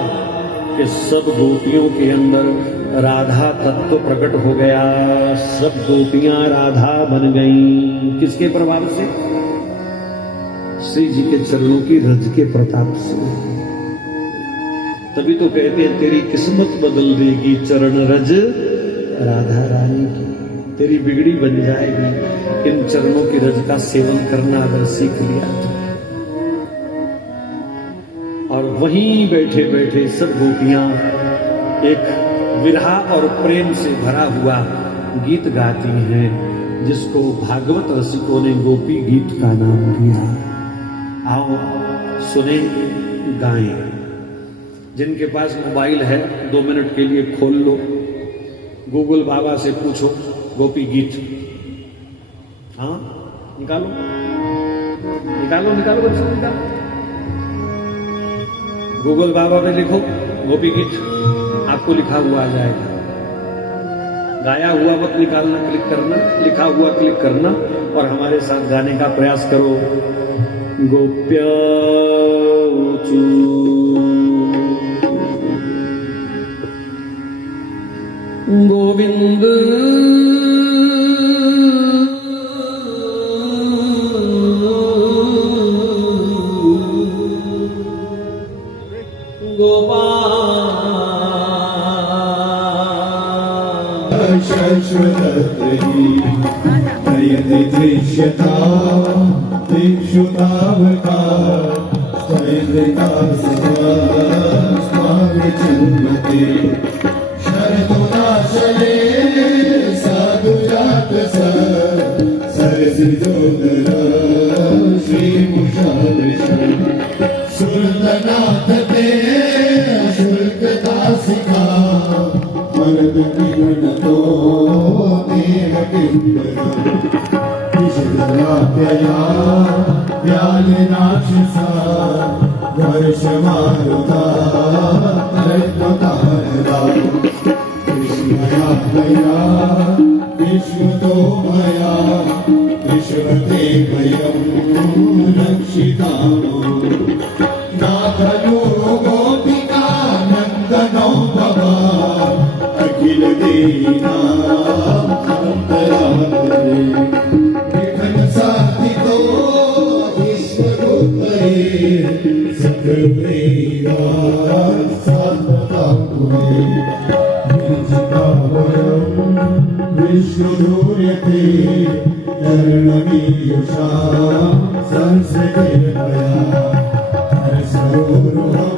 कि सब गोपियों के अंदर राधा तत्व प्रकट हो गया, सब गोपियां राधा बन गईं। किसके प्रभाव से? श्री जी के चरणों की रज के प्रताप से। तभी तो कहते हैं तेरी किस्मत बदल देगी चरण रज राधा रानी की, तेरी बिगड़ी बन जाएगी इन चरणों की रज का सेवन करना अगर सीख लिया तो। और वहीं बैठे बैठे सब गोपियां एक विरहा और प्रेम से भरा हुआ गीत गाती हैं, जिसको भागवत रसिकों ने गोपी गीत का नाम दिया। आओ सुने, गाएं। जिनके पास मोबाइल है 2 मिनट के लिए खोल लो, गूगल बाबा से पूछो गोपी गीत। हाँ निकालो निकालो निकालो बच्चों, निकालो। गूगल बाबा में लिखो गोपी गीत, आपको लिखा हुआ आ जाएगा। गाया हुआ मत निकालना, क्लिक करना, लिखा हुआ क्लिक करना और हमारे साथ गाने का प्रयास करो। गोप्या गोविंद गोपाल शाश्वतत्री नयति दृश्यता दिक्षुतावका स्वयंका स्वामि जन्मते शरदुनाशले साधुजात सरसिजोदर श्रीमुषादृश सुरतनाथ ते शुल्कदासिका मरद किमनतो देह किंकर विशुद्धाप्यया व्यालिनाक्षसा वर्षमारुता रत्नतारदा विष्णुयाप्यया विष्णुतो मया विश्वते वयं रक्षितामो नाथनो गोपिका नन्दनो भवा अखिल देना अंतरात्मे विठल साधितो ईश्वरोत्तरे सकलप्रेमा साधकाकुले विजितावरं विष्णुरूयते चरणमीयुषा संस्कृतिर्मया हरसरोरुहं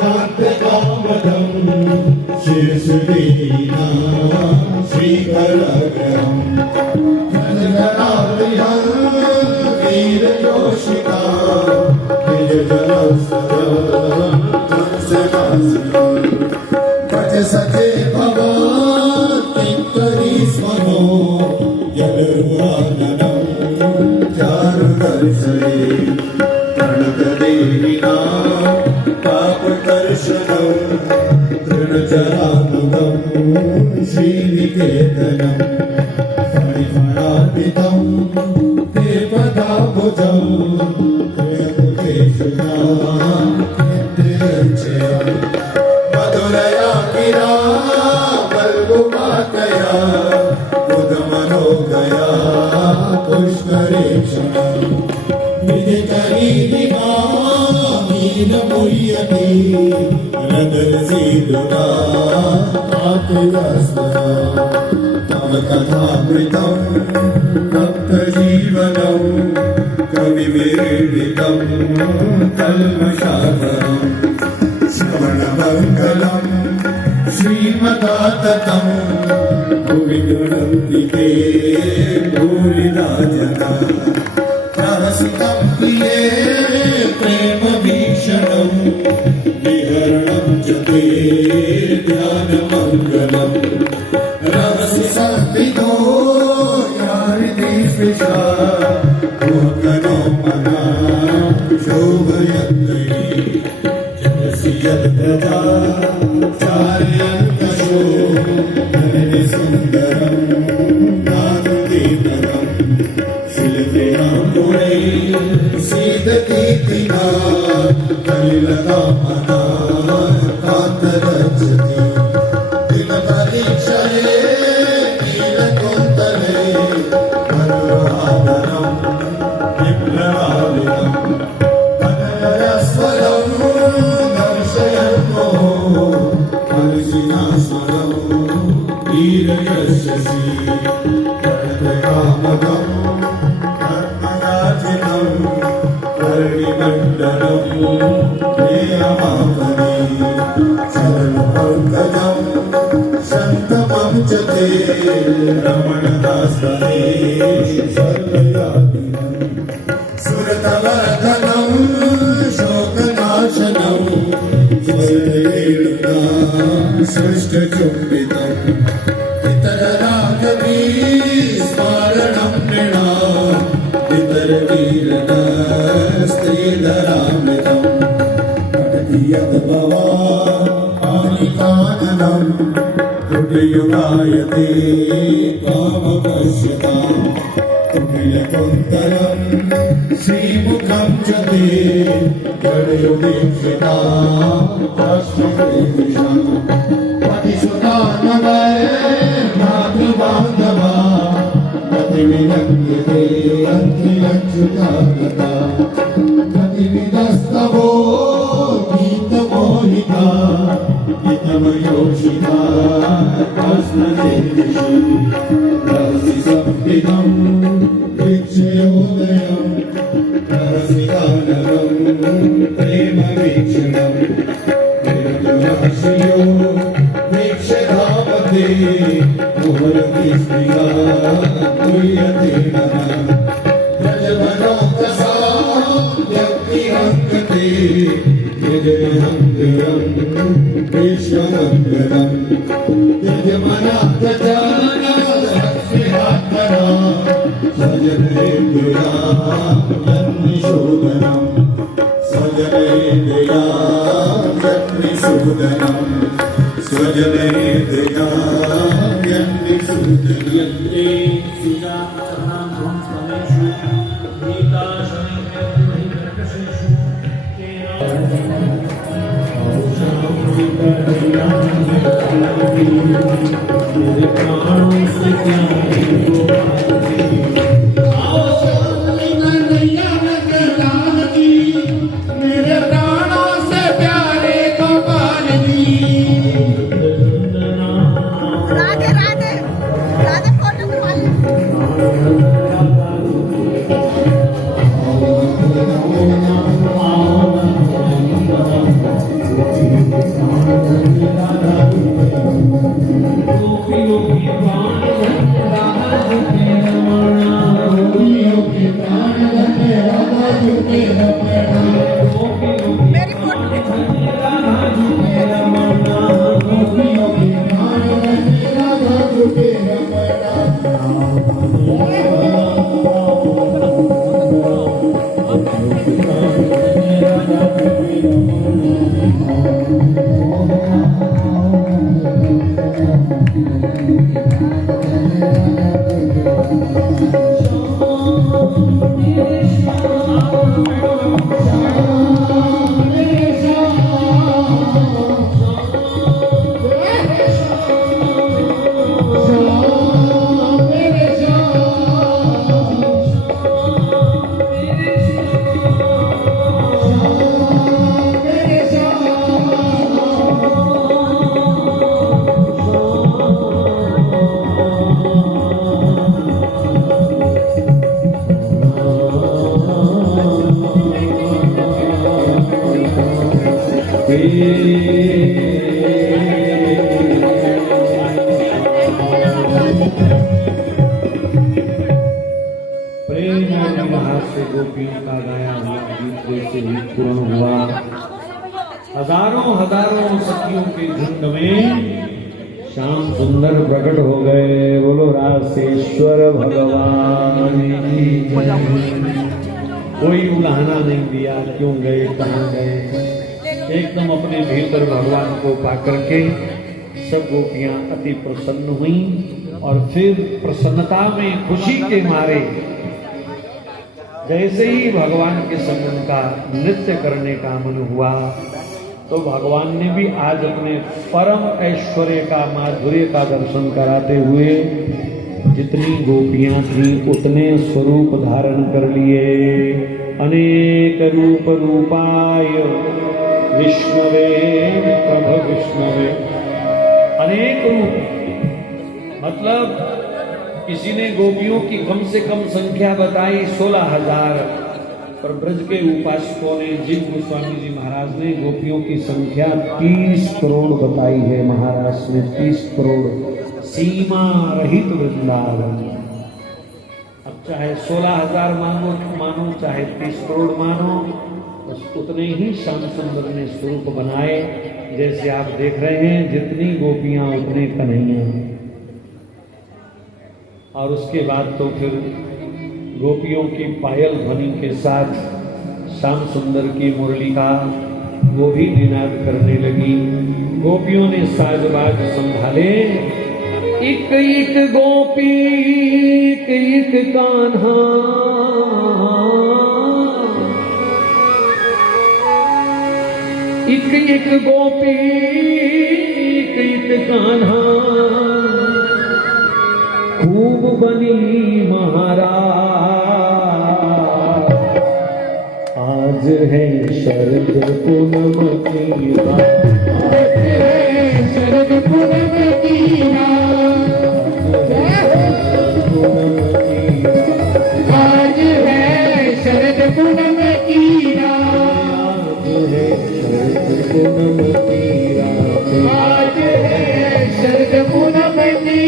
कान्तकामदं शिरसुदीना श्रीकरग्रहम् जनगणालयं वीरयोषिता विजयजलसरं भज सखे भवतिङ्करी स्मरो जलरुहाननं चारुदर्शने प्रणतदेविना पापकर्षणं तृणचरानुगं श्रीनिकेतनं फणिफणादितं ते पदाभुजं मधुरया गिरा बल्गुमातया मुदमनोगया पुष्करेक्षणं विजयकरीदिमा मीनमुह्यते रदरसीदुना आत्मयस्मरा तव कथामृतं भक्तजीवनं कविविरीडितं कल्मषाकरम् श्रवणमङ्गलं श्रीमदाततं भुवि गृह्णन्ति ते भूरिदा जना रहसितं प्रिये प्रेमभीषणं विहरणं च ते ध्यानमङ्गलम् रहसि संस्थितो यारिति स्पृशा भूतनो मना शोभयन्त्री जलसि यद्व्रजा चार्यन्तशो धननि सुन्दरं नानुदीपनं शिल्पिनाम्बुरे सीदकीर्तिना कलिलतामना कान्तरक्षति दिनपरीक्षये नीलकुन्तले मनोहादनं विप्लवादिनं कनकरस्वरं दर्शयन्नो कलशिनास्मरं वीरयशसि कनककामदं कर्मराजिनं कर्णिमण्डलं प्रियमापने शरणपङ्कजं शन्तमं च ते रमणदासने सर्वयातिनं सुरतवर्धनं शोकनाशनं चिरवेणुना सृष्टचुम्बितं इतरराघवी स्मारणं नृणां इतरवीरन स्त्रीधरामृतं पठति यद्भवा पाणिकाननं हृदयुगायते कामपश्यतां तुमिलकुन्तलं श्रीमुखं च ते गणयुदीक्षितां काश्मीरेषां सुतान नाथ बांधवा गति विरंगते अंति अच्युता कथा गति विदस्तवो गीत मोहिता गीतमयोषिता अस्मते रसि संविदं वीक्षयोदयं रसिकानरं प्रेम वीक्षणं निर्गुणाश्रयो वीक्षधावते मुहुरति स्त्रिया तुर्यते नमः व्रजवनोकसा व्यक्तिरङ्गते यजनहङ्गरं विश्वमङ्गलम् यजमनाथजानस्मिहात्मना सजनेन्द्रिया यन्निशोदनं सजनेन्द्रिया यन्निशोदनं स्वजनेन्द्रिया यन्निशोदनं मेरे प्राणों से प्यारे गोपाल जी। राधे राधे राधे फोटो मेरी गोपियों का गाया हुआ गीत जैसे ही पूर्ण हुआ। हजारों हजारों सखियों के झुंड में श्याम सुंदर प्रकट हो गए। बोलो रासेश्वर भगवान की जय। कोई उलाहना नहीं दिया, क्यों गए, कहाँ गए, एकदम अपने भीतर भगवान को पाकर के सब गोपियां अति प्रसन्न हुई और फिर प्रसन्नता में खुशी के मारे जैसे ही भगवान के संग उनका नृत्य करने का मन हुआ तो भगवान ने भी आज अपने परम ऐश्वर्य का, माधुर्य का दर्शन कराते हुए जितनी गोपियां थी उतने स्वरूप धारण कर लिए। अनेक रूप रूपाय विष्णवे प्रभ विष्णवे। अनेक रूप मतलब किसी ने गोपियों की कम से कम संख्या बताई 16,000, पर ब्रज के उपासकों ने, जीव गोस्वामी जी महाराज ने गोपियों की संख्या 30 करोड़ बताई है। महाराष्ट्र में 30 करोड़ सीमा रहित वृंदावन। अब चाहे 16,000 मानो चाहे 30 करोड़ मानो, बस उतने ही श्याम सुंदर ने स्वरूप बनाए। जैसे आप देख रहे हैं, जितनी गोपियां उतने कन्हैया। और उसके बाद तो फिर गोपियों की पायल ध्वनि के साथ श्याम सुंदर की मुरली का वो भी निनाद करने लगी। गोपियों ने साजबाज संभाले। एक एक गोपी एक एक कान्हा, एक एक गोपी एक एक कान्हा खूब बनी महाराज। आज है शरद पूनम की रात, शरद पूनम की आज है शरद पूनम की आज है शरद पूनम की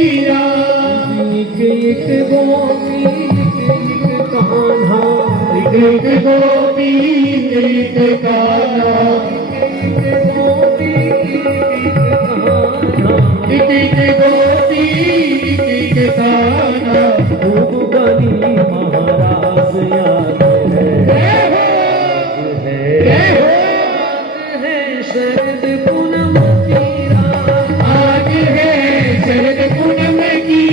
एक एक गोपी एक कान्हा एक गोपी एक कान्हा गोपी एक गोपी एक कान्हा खूब बनी महाराज। याद है शरद पूनम की रात, आज है शरद पूनम की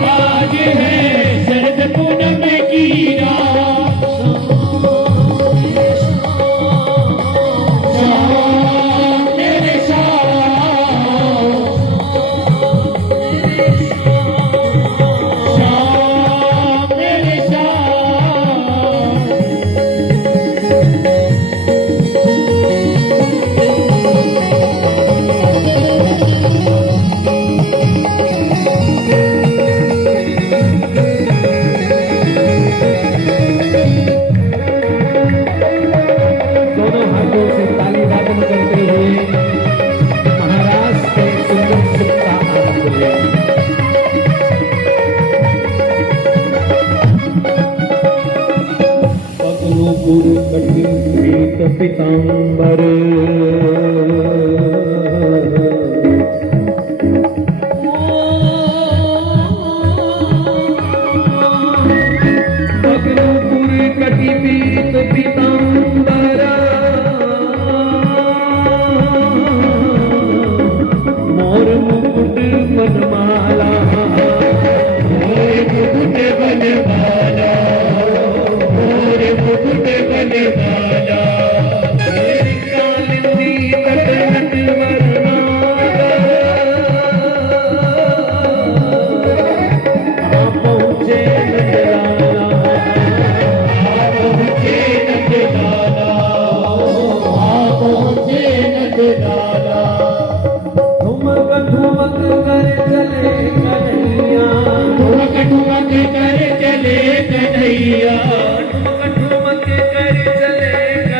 आज है शरद पूनम की शाम मेरे शाम मेरे शाम दोनों हाथों से ताली वादन करते हुए महाराज के सुंदर सुख का आनंद ले। पगलों गुरु कठिन पीत पीतांबर पगलों गुरु कठि पीत पीतांबर मोर मुकुट बनमाला मुकुट बनवाला मोर मुकुट बनवाला मेरी कालिंदी नट नट वरनागा आ पहुँचे नंदलाला पहुँचे नंदलाला पहुँचे नंदलाला ठुमक ठुमक कर चले कन्हैया, ठुमक ठुमक कर चले कन्हैया ठुमक ठुमक कर चले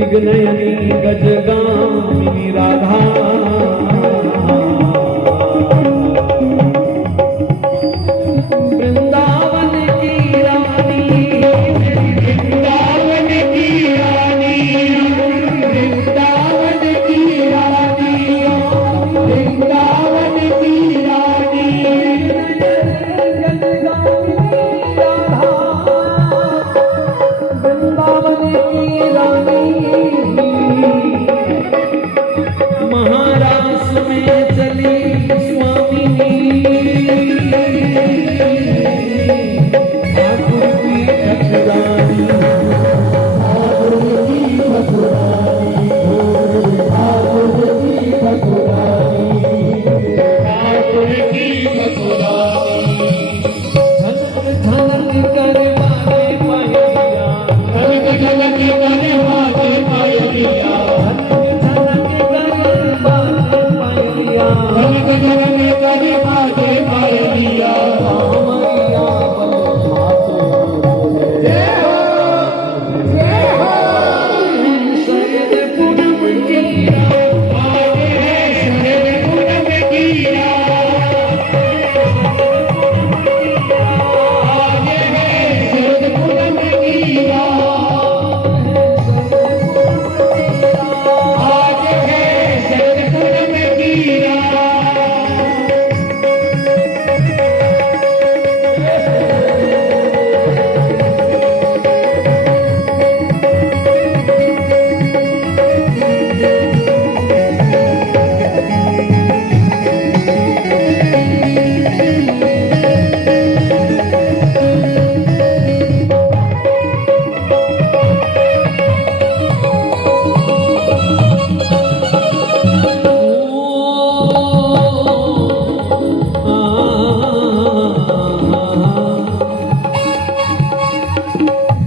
मृगनयनी गजगामिनी राधा वृंदावन की रानी वृंदावन की रानी वृंदावन की रानी वृंदावन की रानी वृंदावन की रानी महाराष्ट्र में चली स्वामिनी ठाकुर की ठकुरानी ठाकुर की ठकुरानी झलक झलक कर बाजे पायलिया झलक झलक करे बाजे पायलिया झलक कर बाजे पायलिया झलक झलक करे बाजे पायलिया हमरिया बल माते जय हो जय हो शरद पूनम की आगे है शरद पूनम की आगे है शरद पूनम की आगे है शरद पूनम की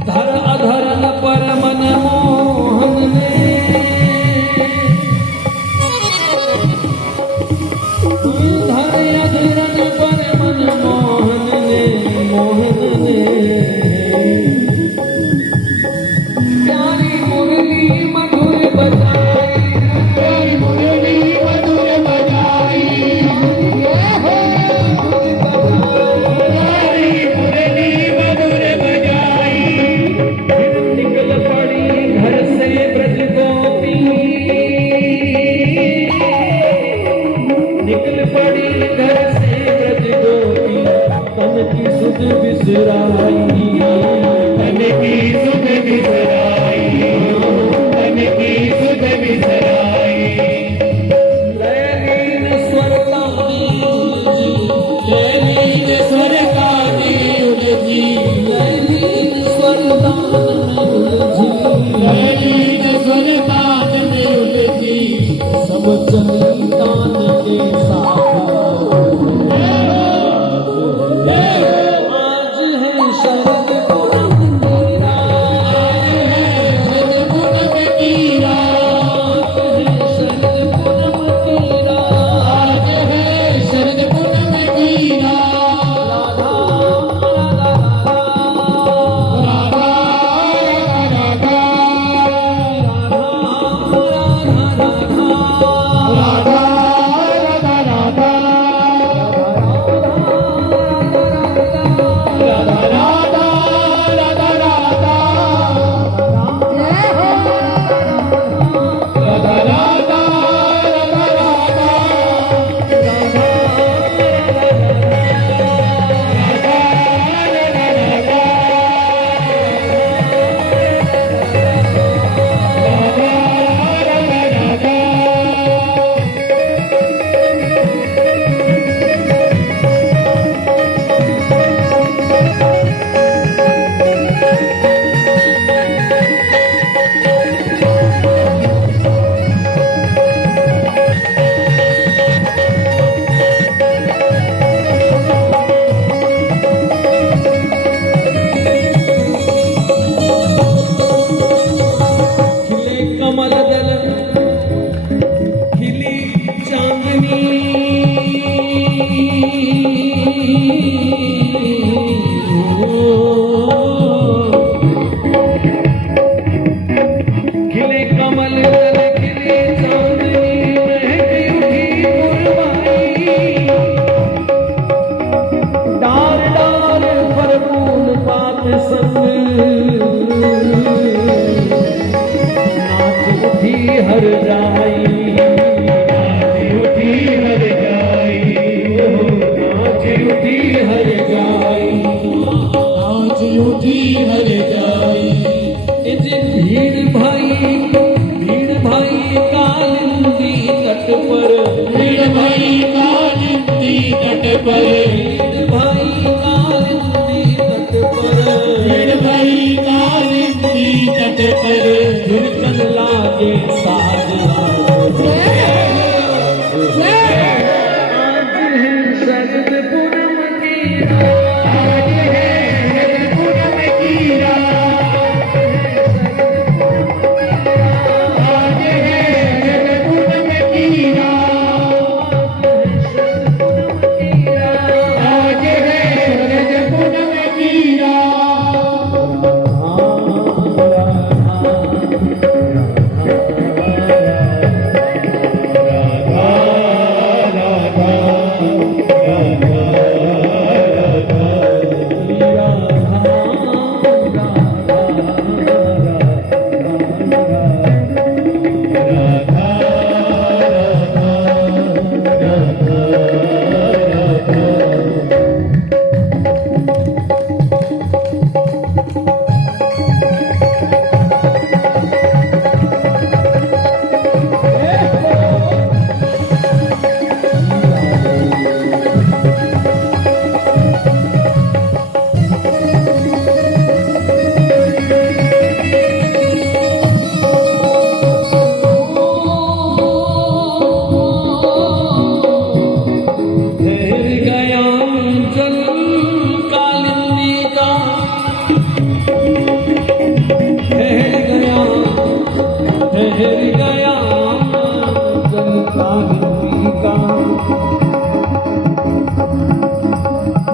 धर अधर पर मन मोहन ने धर अधरन पर मन मोहन ने प्यारी मुरली मधुर बजाई प्यारी मुरली मधुर बजाई प्यारी मुरली मधुर बजाई निकल पड़ी घर से ब्रज गोपी निकल पड़ी घर से ब्रज गोपी तन की सुध बिसराई तन की सुध बिसराई तन की सुध बिसराई लैलीन स्वर्गानी लैलीन स्वर का उलझी लैलीन स्वर्गानी लैलीन स्वर कान में उलझी सब चली तान के साथ आज है शरद पूनम की रात शरद पूनम की रात है शरद पूनम की रात आज है शरद पूनम की रात राधा राधा राधा नाच उठी हर जाई, नाच उठी हर जाई, नाच उठी हर जाई, नाच उठी हर जाई। भीड़ भाई कालिंदी तट पर, भीड़ भाई कालिंदी तट पर, भीड़ भाई कालिंदी तट पर, भीड़ भाई कालिंदी तट पर, धुरकन लागे साज आज है शरद पूनम की रात, आज है पूनम की रात, आज है पूनम की रात, आज है पूनम की रात।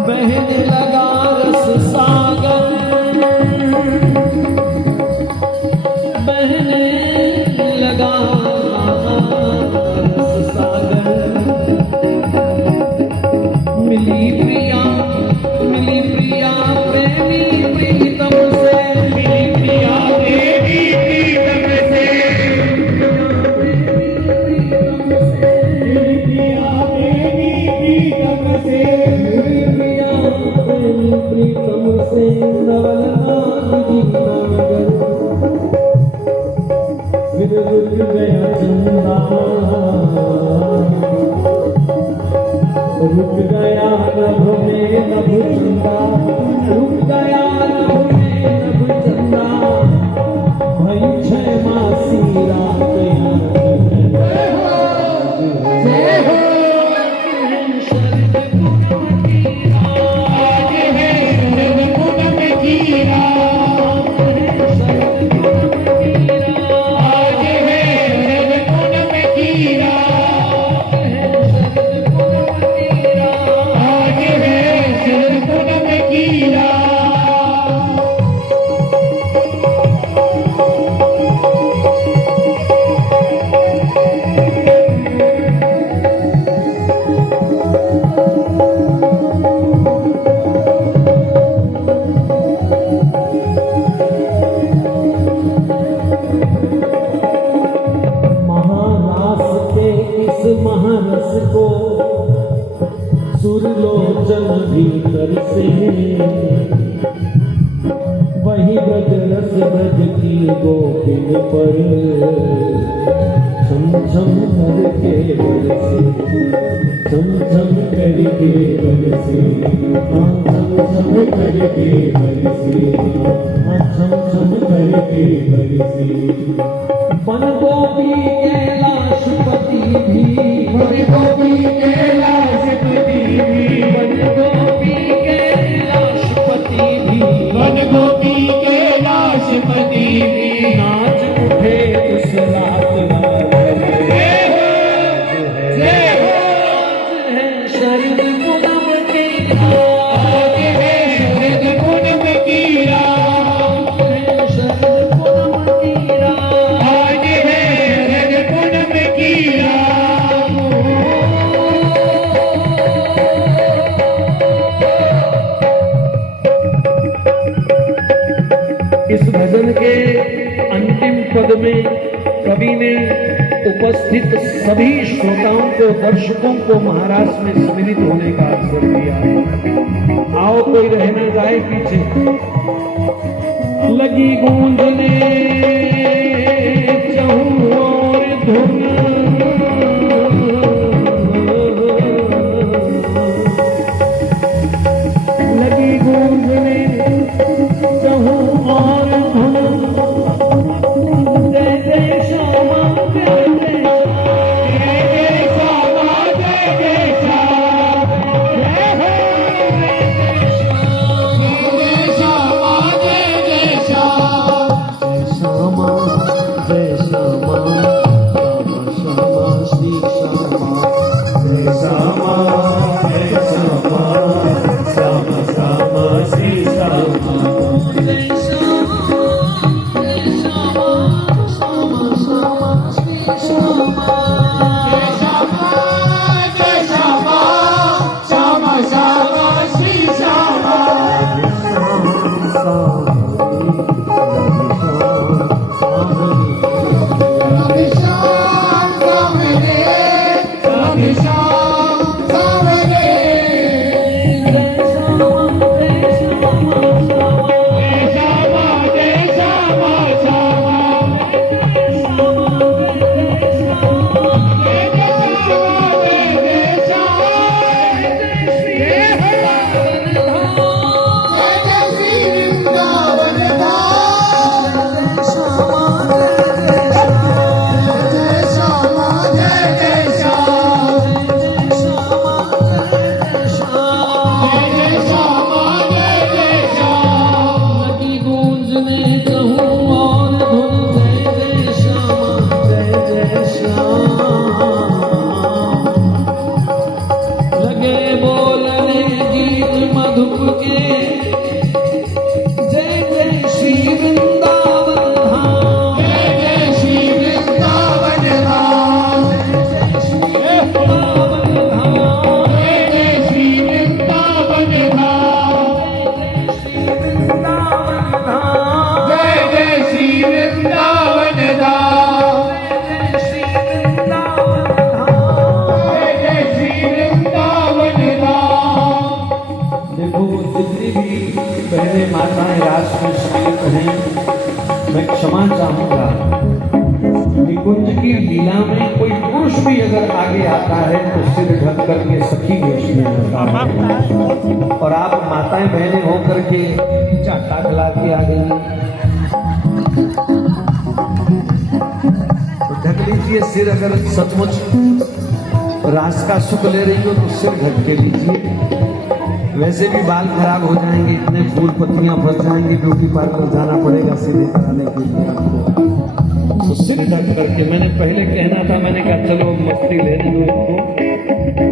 बहने लगा रस सागर, बहने लगा रस सागर, मिली प्रिया प्रेमी प्रीतम से, मिली प्रिया देवी प्रीतम से, मिली प्रिया देवी प्रीतम से, मिली प्रिया प्रेमी प्रीतम से, नवलनाथ जी नगर फिर रुक गया चंदा, रुक गया नभ में नभ चंदा, रुक गया नभ में नभ चंदा, भई छह मासी रात आज है शरद पूनम की रात, आज है शरद पूनम की रात, आज है शरद पूनम की रात। महारास पे इस महारस को सुरलोचन भीतर से, वही ब्रज रस ब्रज की गोपिन पर छम छम करके बरसे, छम छम करके बरसे, हाँ छम छम करके बरसे, हाँ छम छम करके बरसे। वन गोपी कैलाशपति भी, वन गोपी कैलाशपति भी, वन गोपी कैलाशपति भी, वन गोपी कैलाशपति भी, नाच उठे उस रात जय हो, जय हो। है शरद पूनम की रात, आज है शरद पूनम की रात, है शरद पूनम की रात, आज है शरद पूनम इस भजन के अंतिम पद में कवि ने उपस्थित सभी श्रोताओं को, दर्शकों को महाराज में सम्मिलित होने का अवसर दिया। आओ कोई रह न जाए पीछे। लगी गूंजने चहु और धुन, लगी गूंजने चहु और धुन, जय जय श्यामा जय जय श्यामा, जय जय श्यामा जय जय श्यामा, जय जय श्यामा, जय श्यामा, श्यामा श्री श्यामा, जय श्यामा जय श्यामा, श्यामा श्यामा श्री श्यामा। जय मैं क्षमा चाहूंगा। निकुंज की लीला में कोई पुरुष भी अगर आगे आता है तो सिर ढक करके सखी वेश में आता है, और आप माताएं बहनें होकर के चाटा खिला के आ गई तो ढक लीजिए सिर। अगर सचमुच रास का सुख ले रही हो तो सिर ढक के लीजिए। वैसे भी बाल खराब हो जाएंगे, इतने फूल पत्तियां फंस जाएंगे, ब्यूटी पार्लर जाना पड़ेगा सीधे कराने के लिए आपको। तो सिर ढक करके, मैंने पहले कहना था, मैंने कहा चलो मस्ती लेने दो उनको,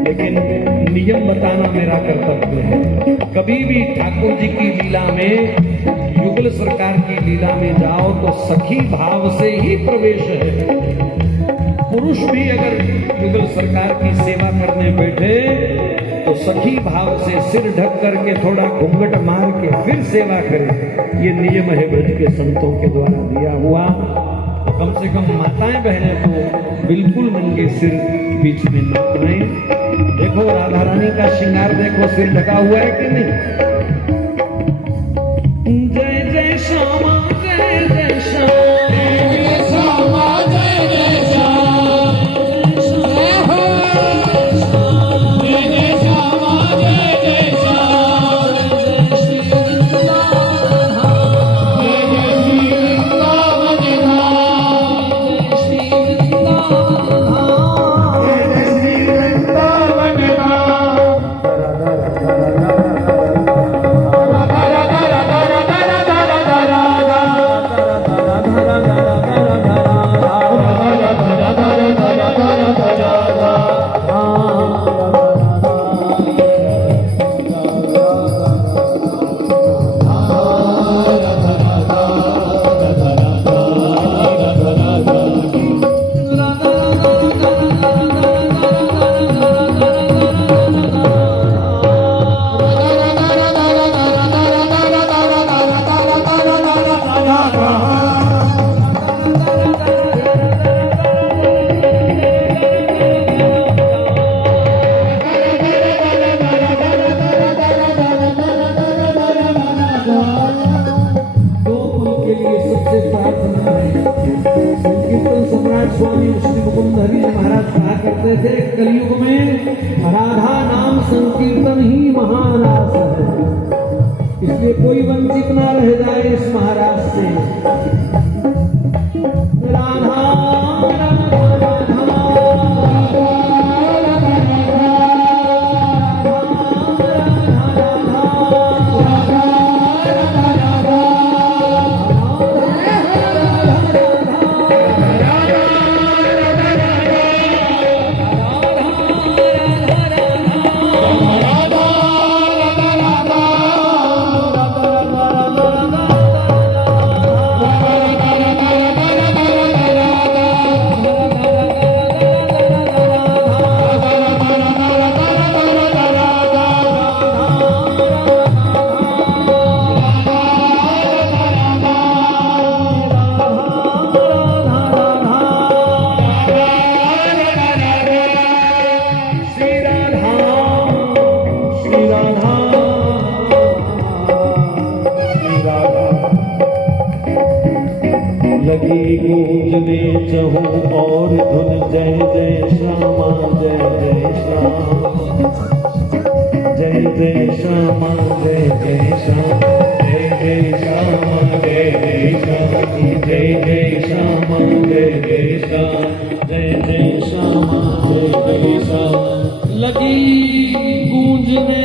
लेकिन नियम बताना मेरा कर्तव्य है। कभी भी ठाकुर जी की लीला में, युगल सरकार की लीला में जाओ तो सखी भाव से ही प्रवेश है। पुरुष भी अगर युगल सरकार की सेवा करने बैठे तो सखी भाव से सिर ढक करके थोड़ा घूंघट मार के फिर सेवा करें। ये नियम है ब्रज के संतों के द्वारा दिया हुआ। तो कम से कम माताएं बहनें तो बिल्कुल नंगे सिर बीच में न आए। देखो राधा रानी का श्रृंगार देखो, सिर ढका हुआ है कि नहीं। जय जय श्यामा जय जय श्यामा, राधा स्वामी श्री मुकुंद हरि महाराज कहा करते थे, कलयुग में राधा नाम संकीर्तन ही महारास है, इसलिए कोई वंचित ना रह जाए इस महाराज से। राधा लगी गूंजने चहूं और धुन जय जय श्यामा जय जय श्याम जय जय श्यामा जय जय श्याम जय जय श्यामा जय जय श्याम जय जय श्यामा जय जय श्याम जय जय श्यामा जय जय श्याम। लगी गूंजने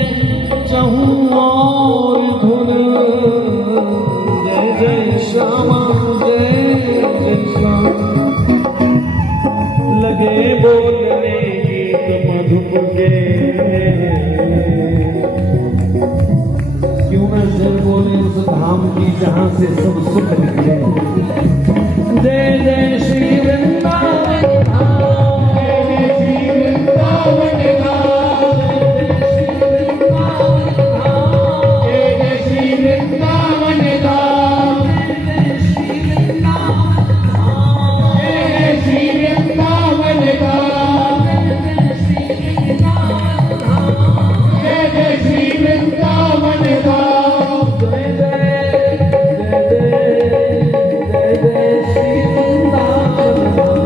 चहूं और धुन जय जय श्यामा लगे बोलने गीत मधुर के, क्यों न जल बोले उस धाम की जहां से सब सुख निकले। जय जय श्री वृंदावन धाम, जय जय श्री वृंदावन धाम, जय जय श्री वृंदावन धाम, जय जय श्री वृंदावन धाम, जय जय श्री वृंदावन धाम, जय जय श्री वृंदावन धाम, जय जय जय जय श्री वृंदावन धाम।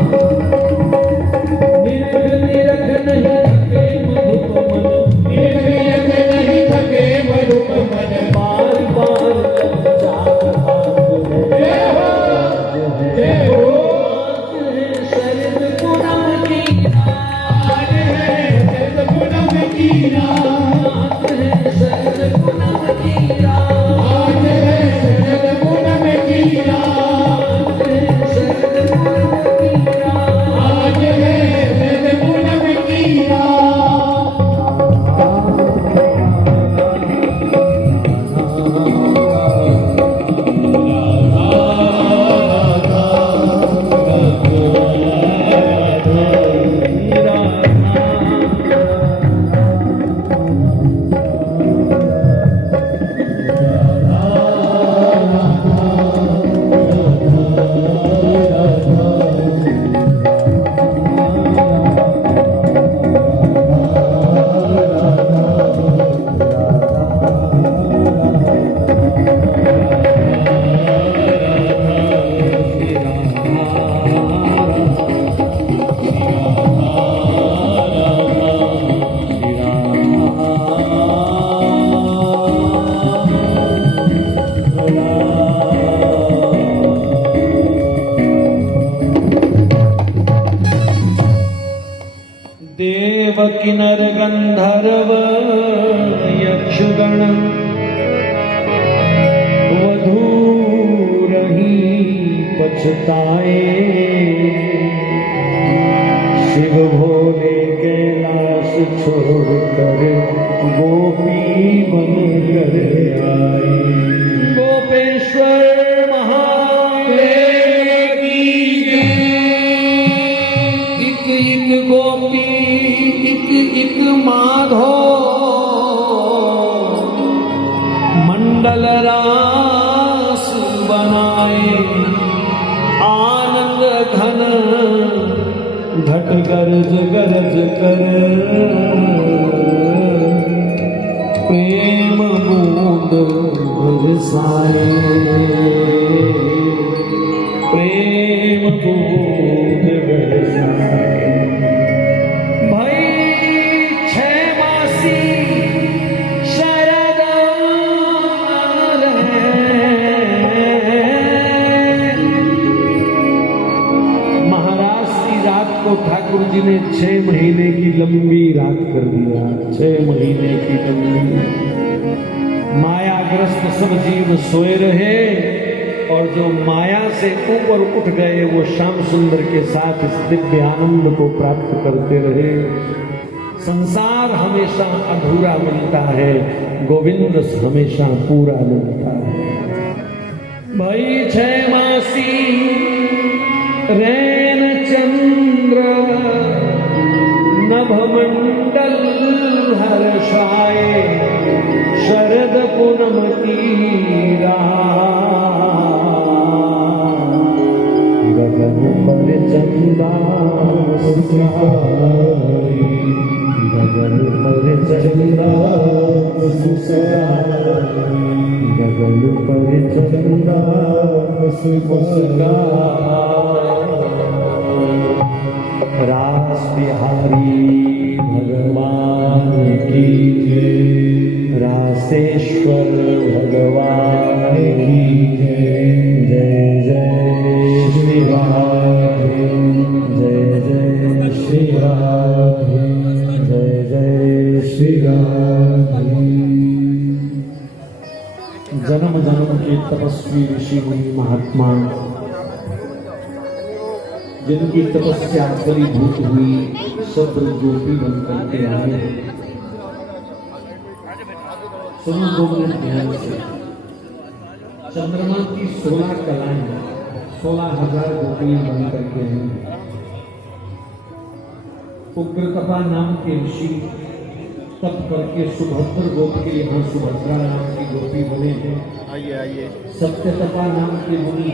निरख नहीं थके मधुप मन, निरख नहीं थके मधुप मन, बार बार चार जय हो जय हो। शरद पूनम की रात है, शरद पूनम की रात है, शरद पूनम की रात है, शरद पूनम की रात है, शरद पूनम की रात है, शरद पूनम की रात। देवकी नर गंधर्व यक्षगण वधू रही पछताए, शिव भोले कैलाश छोड़कर गोपी बन कर आए। गोपेश्वर महादेव की जय। एक एक गोपी एक एक माधो, मंडल रास बना आए आनंद घन घट गरज गरज कर प्रेम बूंद बरसाए प्रेम बूंद बरसाए भाई छह मासी शरद महाराज की रात को ठाकुर जी ने 6 महीने की लंबी रात कर दिया। 6 महीने की लंबी मायाग्रस्त सब जीव सोए रहे और जो माया से ऊपर उठ गए वो श्याम सुंदर के साथ इस दिव्य आनंद को प्राप्त करते रहे। संसार हमेशा अधूरा मिलता है, गोविंद हमेशा पूरा मिलता है। भाई 6 मासी रैन चंद्र नभमंडल हर्षाए शरद पूनम तीरा गगन पर चंदा सुहाई गगन पर चंदा सुहाई गगन पर चंदा सुहाई रास बिहारी भगवान की जय रासेश्वर भगवान की जय जय जय श्री राधे जय जय श्री राधे जय जय श्री राधे। जन्म जन्म के तपस्वी ऋषि मुनि महात्मा जिनकी तपस्या फलीभूत हुई सब गोपी बनकर के आए। सुनो 2 मिनट ध्यान से। चंद्रमा की 16 कलाएं 16,000 गोपियां बनकर के आई। उग्रतपा नाम के ऋषि तप करके सुभद्र गोप के यहाँ सुभद्रा नाम की गोपी बने हैं। आइए सत्यतपा नाम के मुनि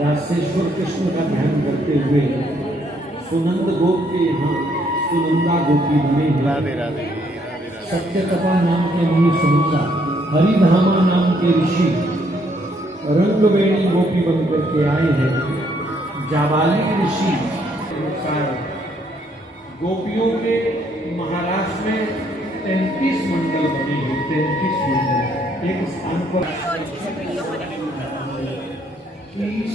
रासेश्वर कृष्ण का ध्यान करते हुए सुनंद गोप के यहाँ सुनंदा गोपी बने हैं। सत्यतपा नाम के मुनि सुनंदा, हरिधामा नाम के ऋषि रंगवेणी गोपी बनकर के आए हैं। जाबाली ऋषि गोपियों के महाराष्ट्र में 33 मंडल बने हैं। 33 मंडल एक स्थान पर 30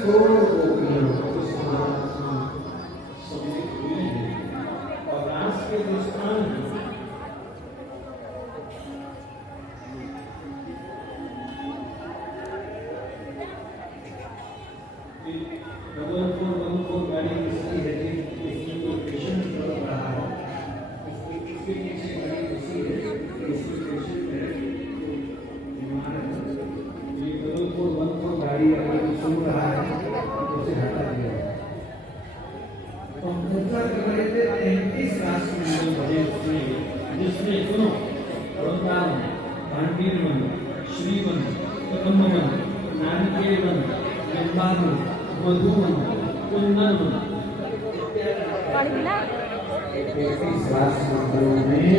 करोड़ गोपियां सम्मिलित हुई हैं और आज के हिंदुस्तान को गाड़ी किसी है उसमें कोई पेशेंट चल रहा है, उसके पीछे गाड़ी किसी है उसमें पेशेंट है, ये बदलपुर गाड़ी अगर सुन रहा है उसे हटा दिया। तो हम चर्चा कर रहे थे 33 राष्ट्रमंडल बने उसमें, जिसमें सुनो वृंदावन, भांडीवन, श्रीवन, कदम्बवन, नारिकेलवन, वृंदावन, मधुवन, कुंदनवन, 33 राष्ट्रमंडलों में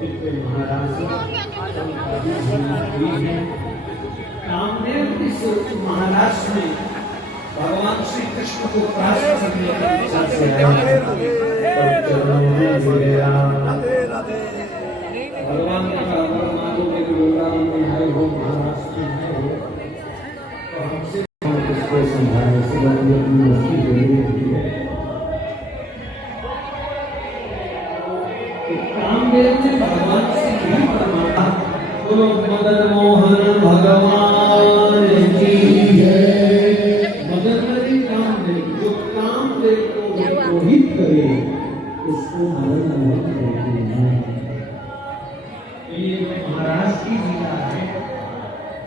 दिव्य महाराज कामदेव इस महाराष्ट्र में भगवान श्री कृष्ण को प्राप्त करने के इच्छा से आए। भगवान का मानो के वृंदावन में आए हो, महाराष्ट्र में आए हो, तो हमसे किसको संभाले कामदेव ने भगवान से यही परमात्मा बोलो मदन मोहन भगवान की जय। मदन हरि कामदेव, जो कामदेव को मोहित करे उसको मदन मोहन कहते हैं। ये महाराज की लीला है।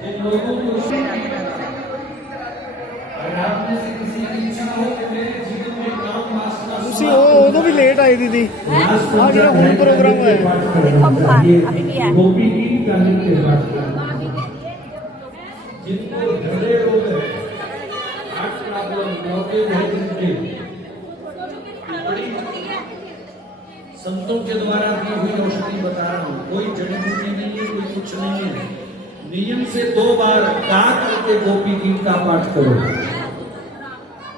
जिन लोगों को अगर आप में से किसी की इच्छा हो कि मेरे जीवन में काम वासना ਤੁਸੀਂ ਉਦੋਂ ਵੀ ਲੇਟ ਆਈ ਦੀਦੀ ਆ ਜਿਹੜਾ ਹੁਣ ਪ੍ਰੋਗਰਾਮ ਹੋਇਆ गोपी की गाने के बाद जिनको हृदय रोग है, हार्ट प्रॉब्लम, ब्लॉकेज है जिनके, बड़ी संतों के द्वारा दी हुई औषधि बता रहा हूं, कोई जड़ी बूटी नहीं है, कोई कुछ नहीं है। नियम से 2 बार गा करके गोपी गीत का पाठ करो,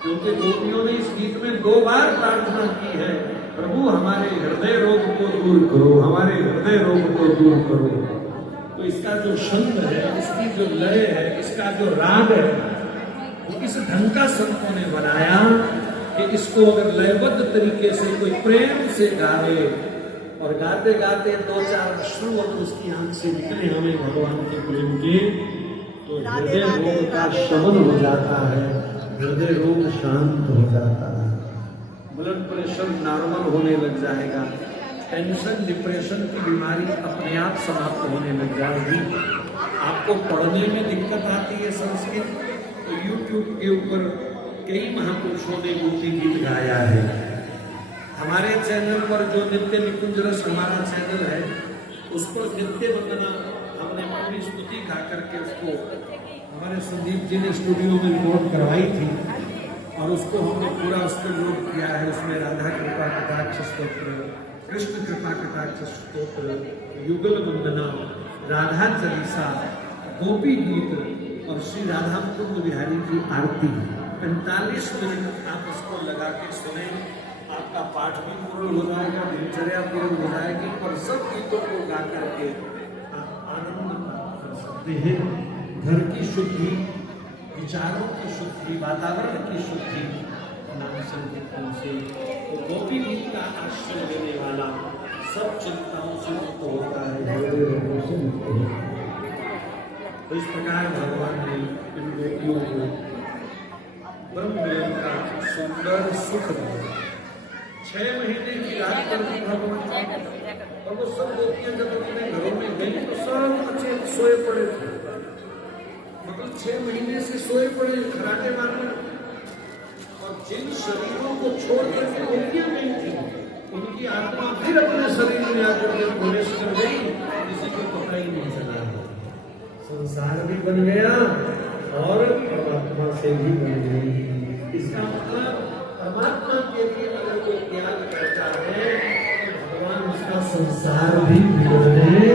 क्योंकि गोपियों ने इस गीत में 2 बार प्रार्थना की है, प्रभु हमारे हृदय रोग को दूर करो, हमारे हृदय रोग को दूर करो। तो इसका जो छंद है, इसकी जो लय है, इसका जो राग है, वो इस ढंग का संतों ने बनाया कि इसको अगर लयबद्ध तरीके से कोई प्रेम से गावे और गाते गाते 2-4 अश्रु और उसकी आंख से निकले हमें भगवान के प्रेम के, तो हृदय रोग का शमन हो जाता है, हृदय रोग शांत हो जाता है, ब्लड प्रेशर नॉर्मल होने लग जाएगा, टेंशन डिप्रेशन की बीमारी अपने आप समाप्त होने लग जाएगी। आपको पढ़ने में दिक्कत आती है संस्कृत, तो यूट्यूब के ऊपर कई महापुरुषों ने गोपी गीत गाया है। हमारे चैनल पर जो नित्य निकुंज रस हमारा चैनल है, उस पर नित्य वंदना हमने अपनी स्तुति गा करके उसको हमारे संदीप जी ने स्टूडियो में रिकॉर्ड करवाई थी और उसको हमने पूरा उस पर लोड किया है। उसमें राधा कृपा कटाक्ष स्तोत्र, कृष्ण कृपा कटाक्ष स्तोत्र, युगल वंदना, राधा चालीसा, गोपी गीत और श्री राधा कुंद बिहारी की आरती। 45 मिनट आप उसको लगा के सुने, आपका पाठ भी पूर्ण हो जाएगा, दिनचर्या पूर्ण हो जाएगी और सब गीतों को गा करके आप आनंद प्राप्त कर सकते हैं। घर की शुद्धि, विचारों की शुद्धि, वातावरण की शुद्धि नाम संकीर्तन से, तो गोपी गीत का आश्रय लेने वाला सब चिंताओं से मुक्त होता है, हृदय रोगों से मुक्त होता है। तो इस प्रकार भगवान ने इन गोपियों को ब्रह्म मिलन का सुंदर सुख दिया। 6 महीने की रात कर दी भगवान, और वो सब गोपियां जब अपने घरों में गई तो सब बच्चे सोए पड़े थे, मतलब 6 महीने से सोए पड़े खराटे मारने। और जिन शरीरों को छोड़ करके गोपियां गई थी, उनकी आत्मा फिर अपने शरीर में आकर प्रवेश कर गई, किसी को पता ही नहीं चला। संसार भी बन गया और परमात्मा से भी बन गई। इसका मतलब परमात्मा के लिए अगर कोई त्याग करता है तो भगवान उसका संसार भी बिगड़ने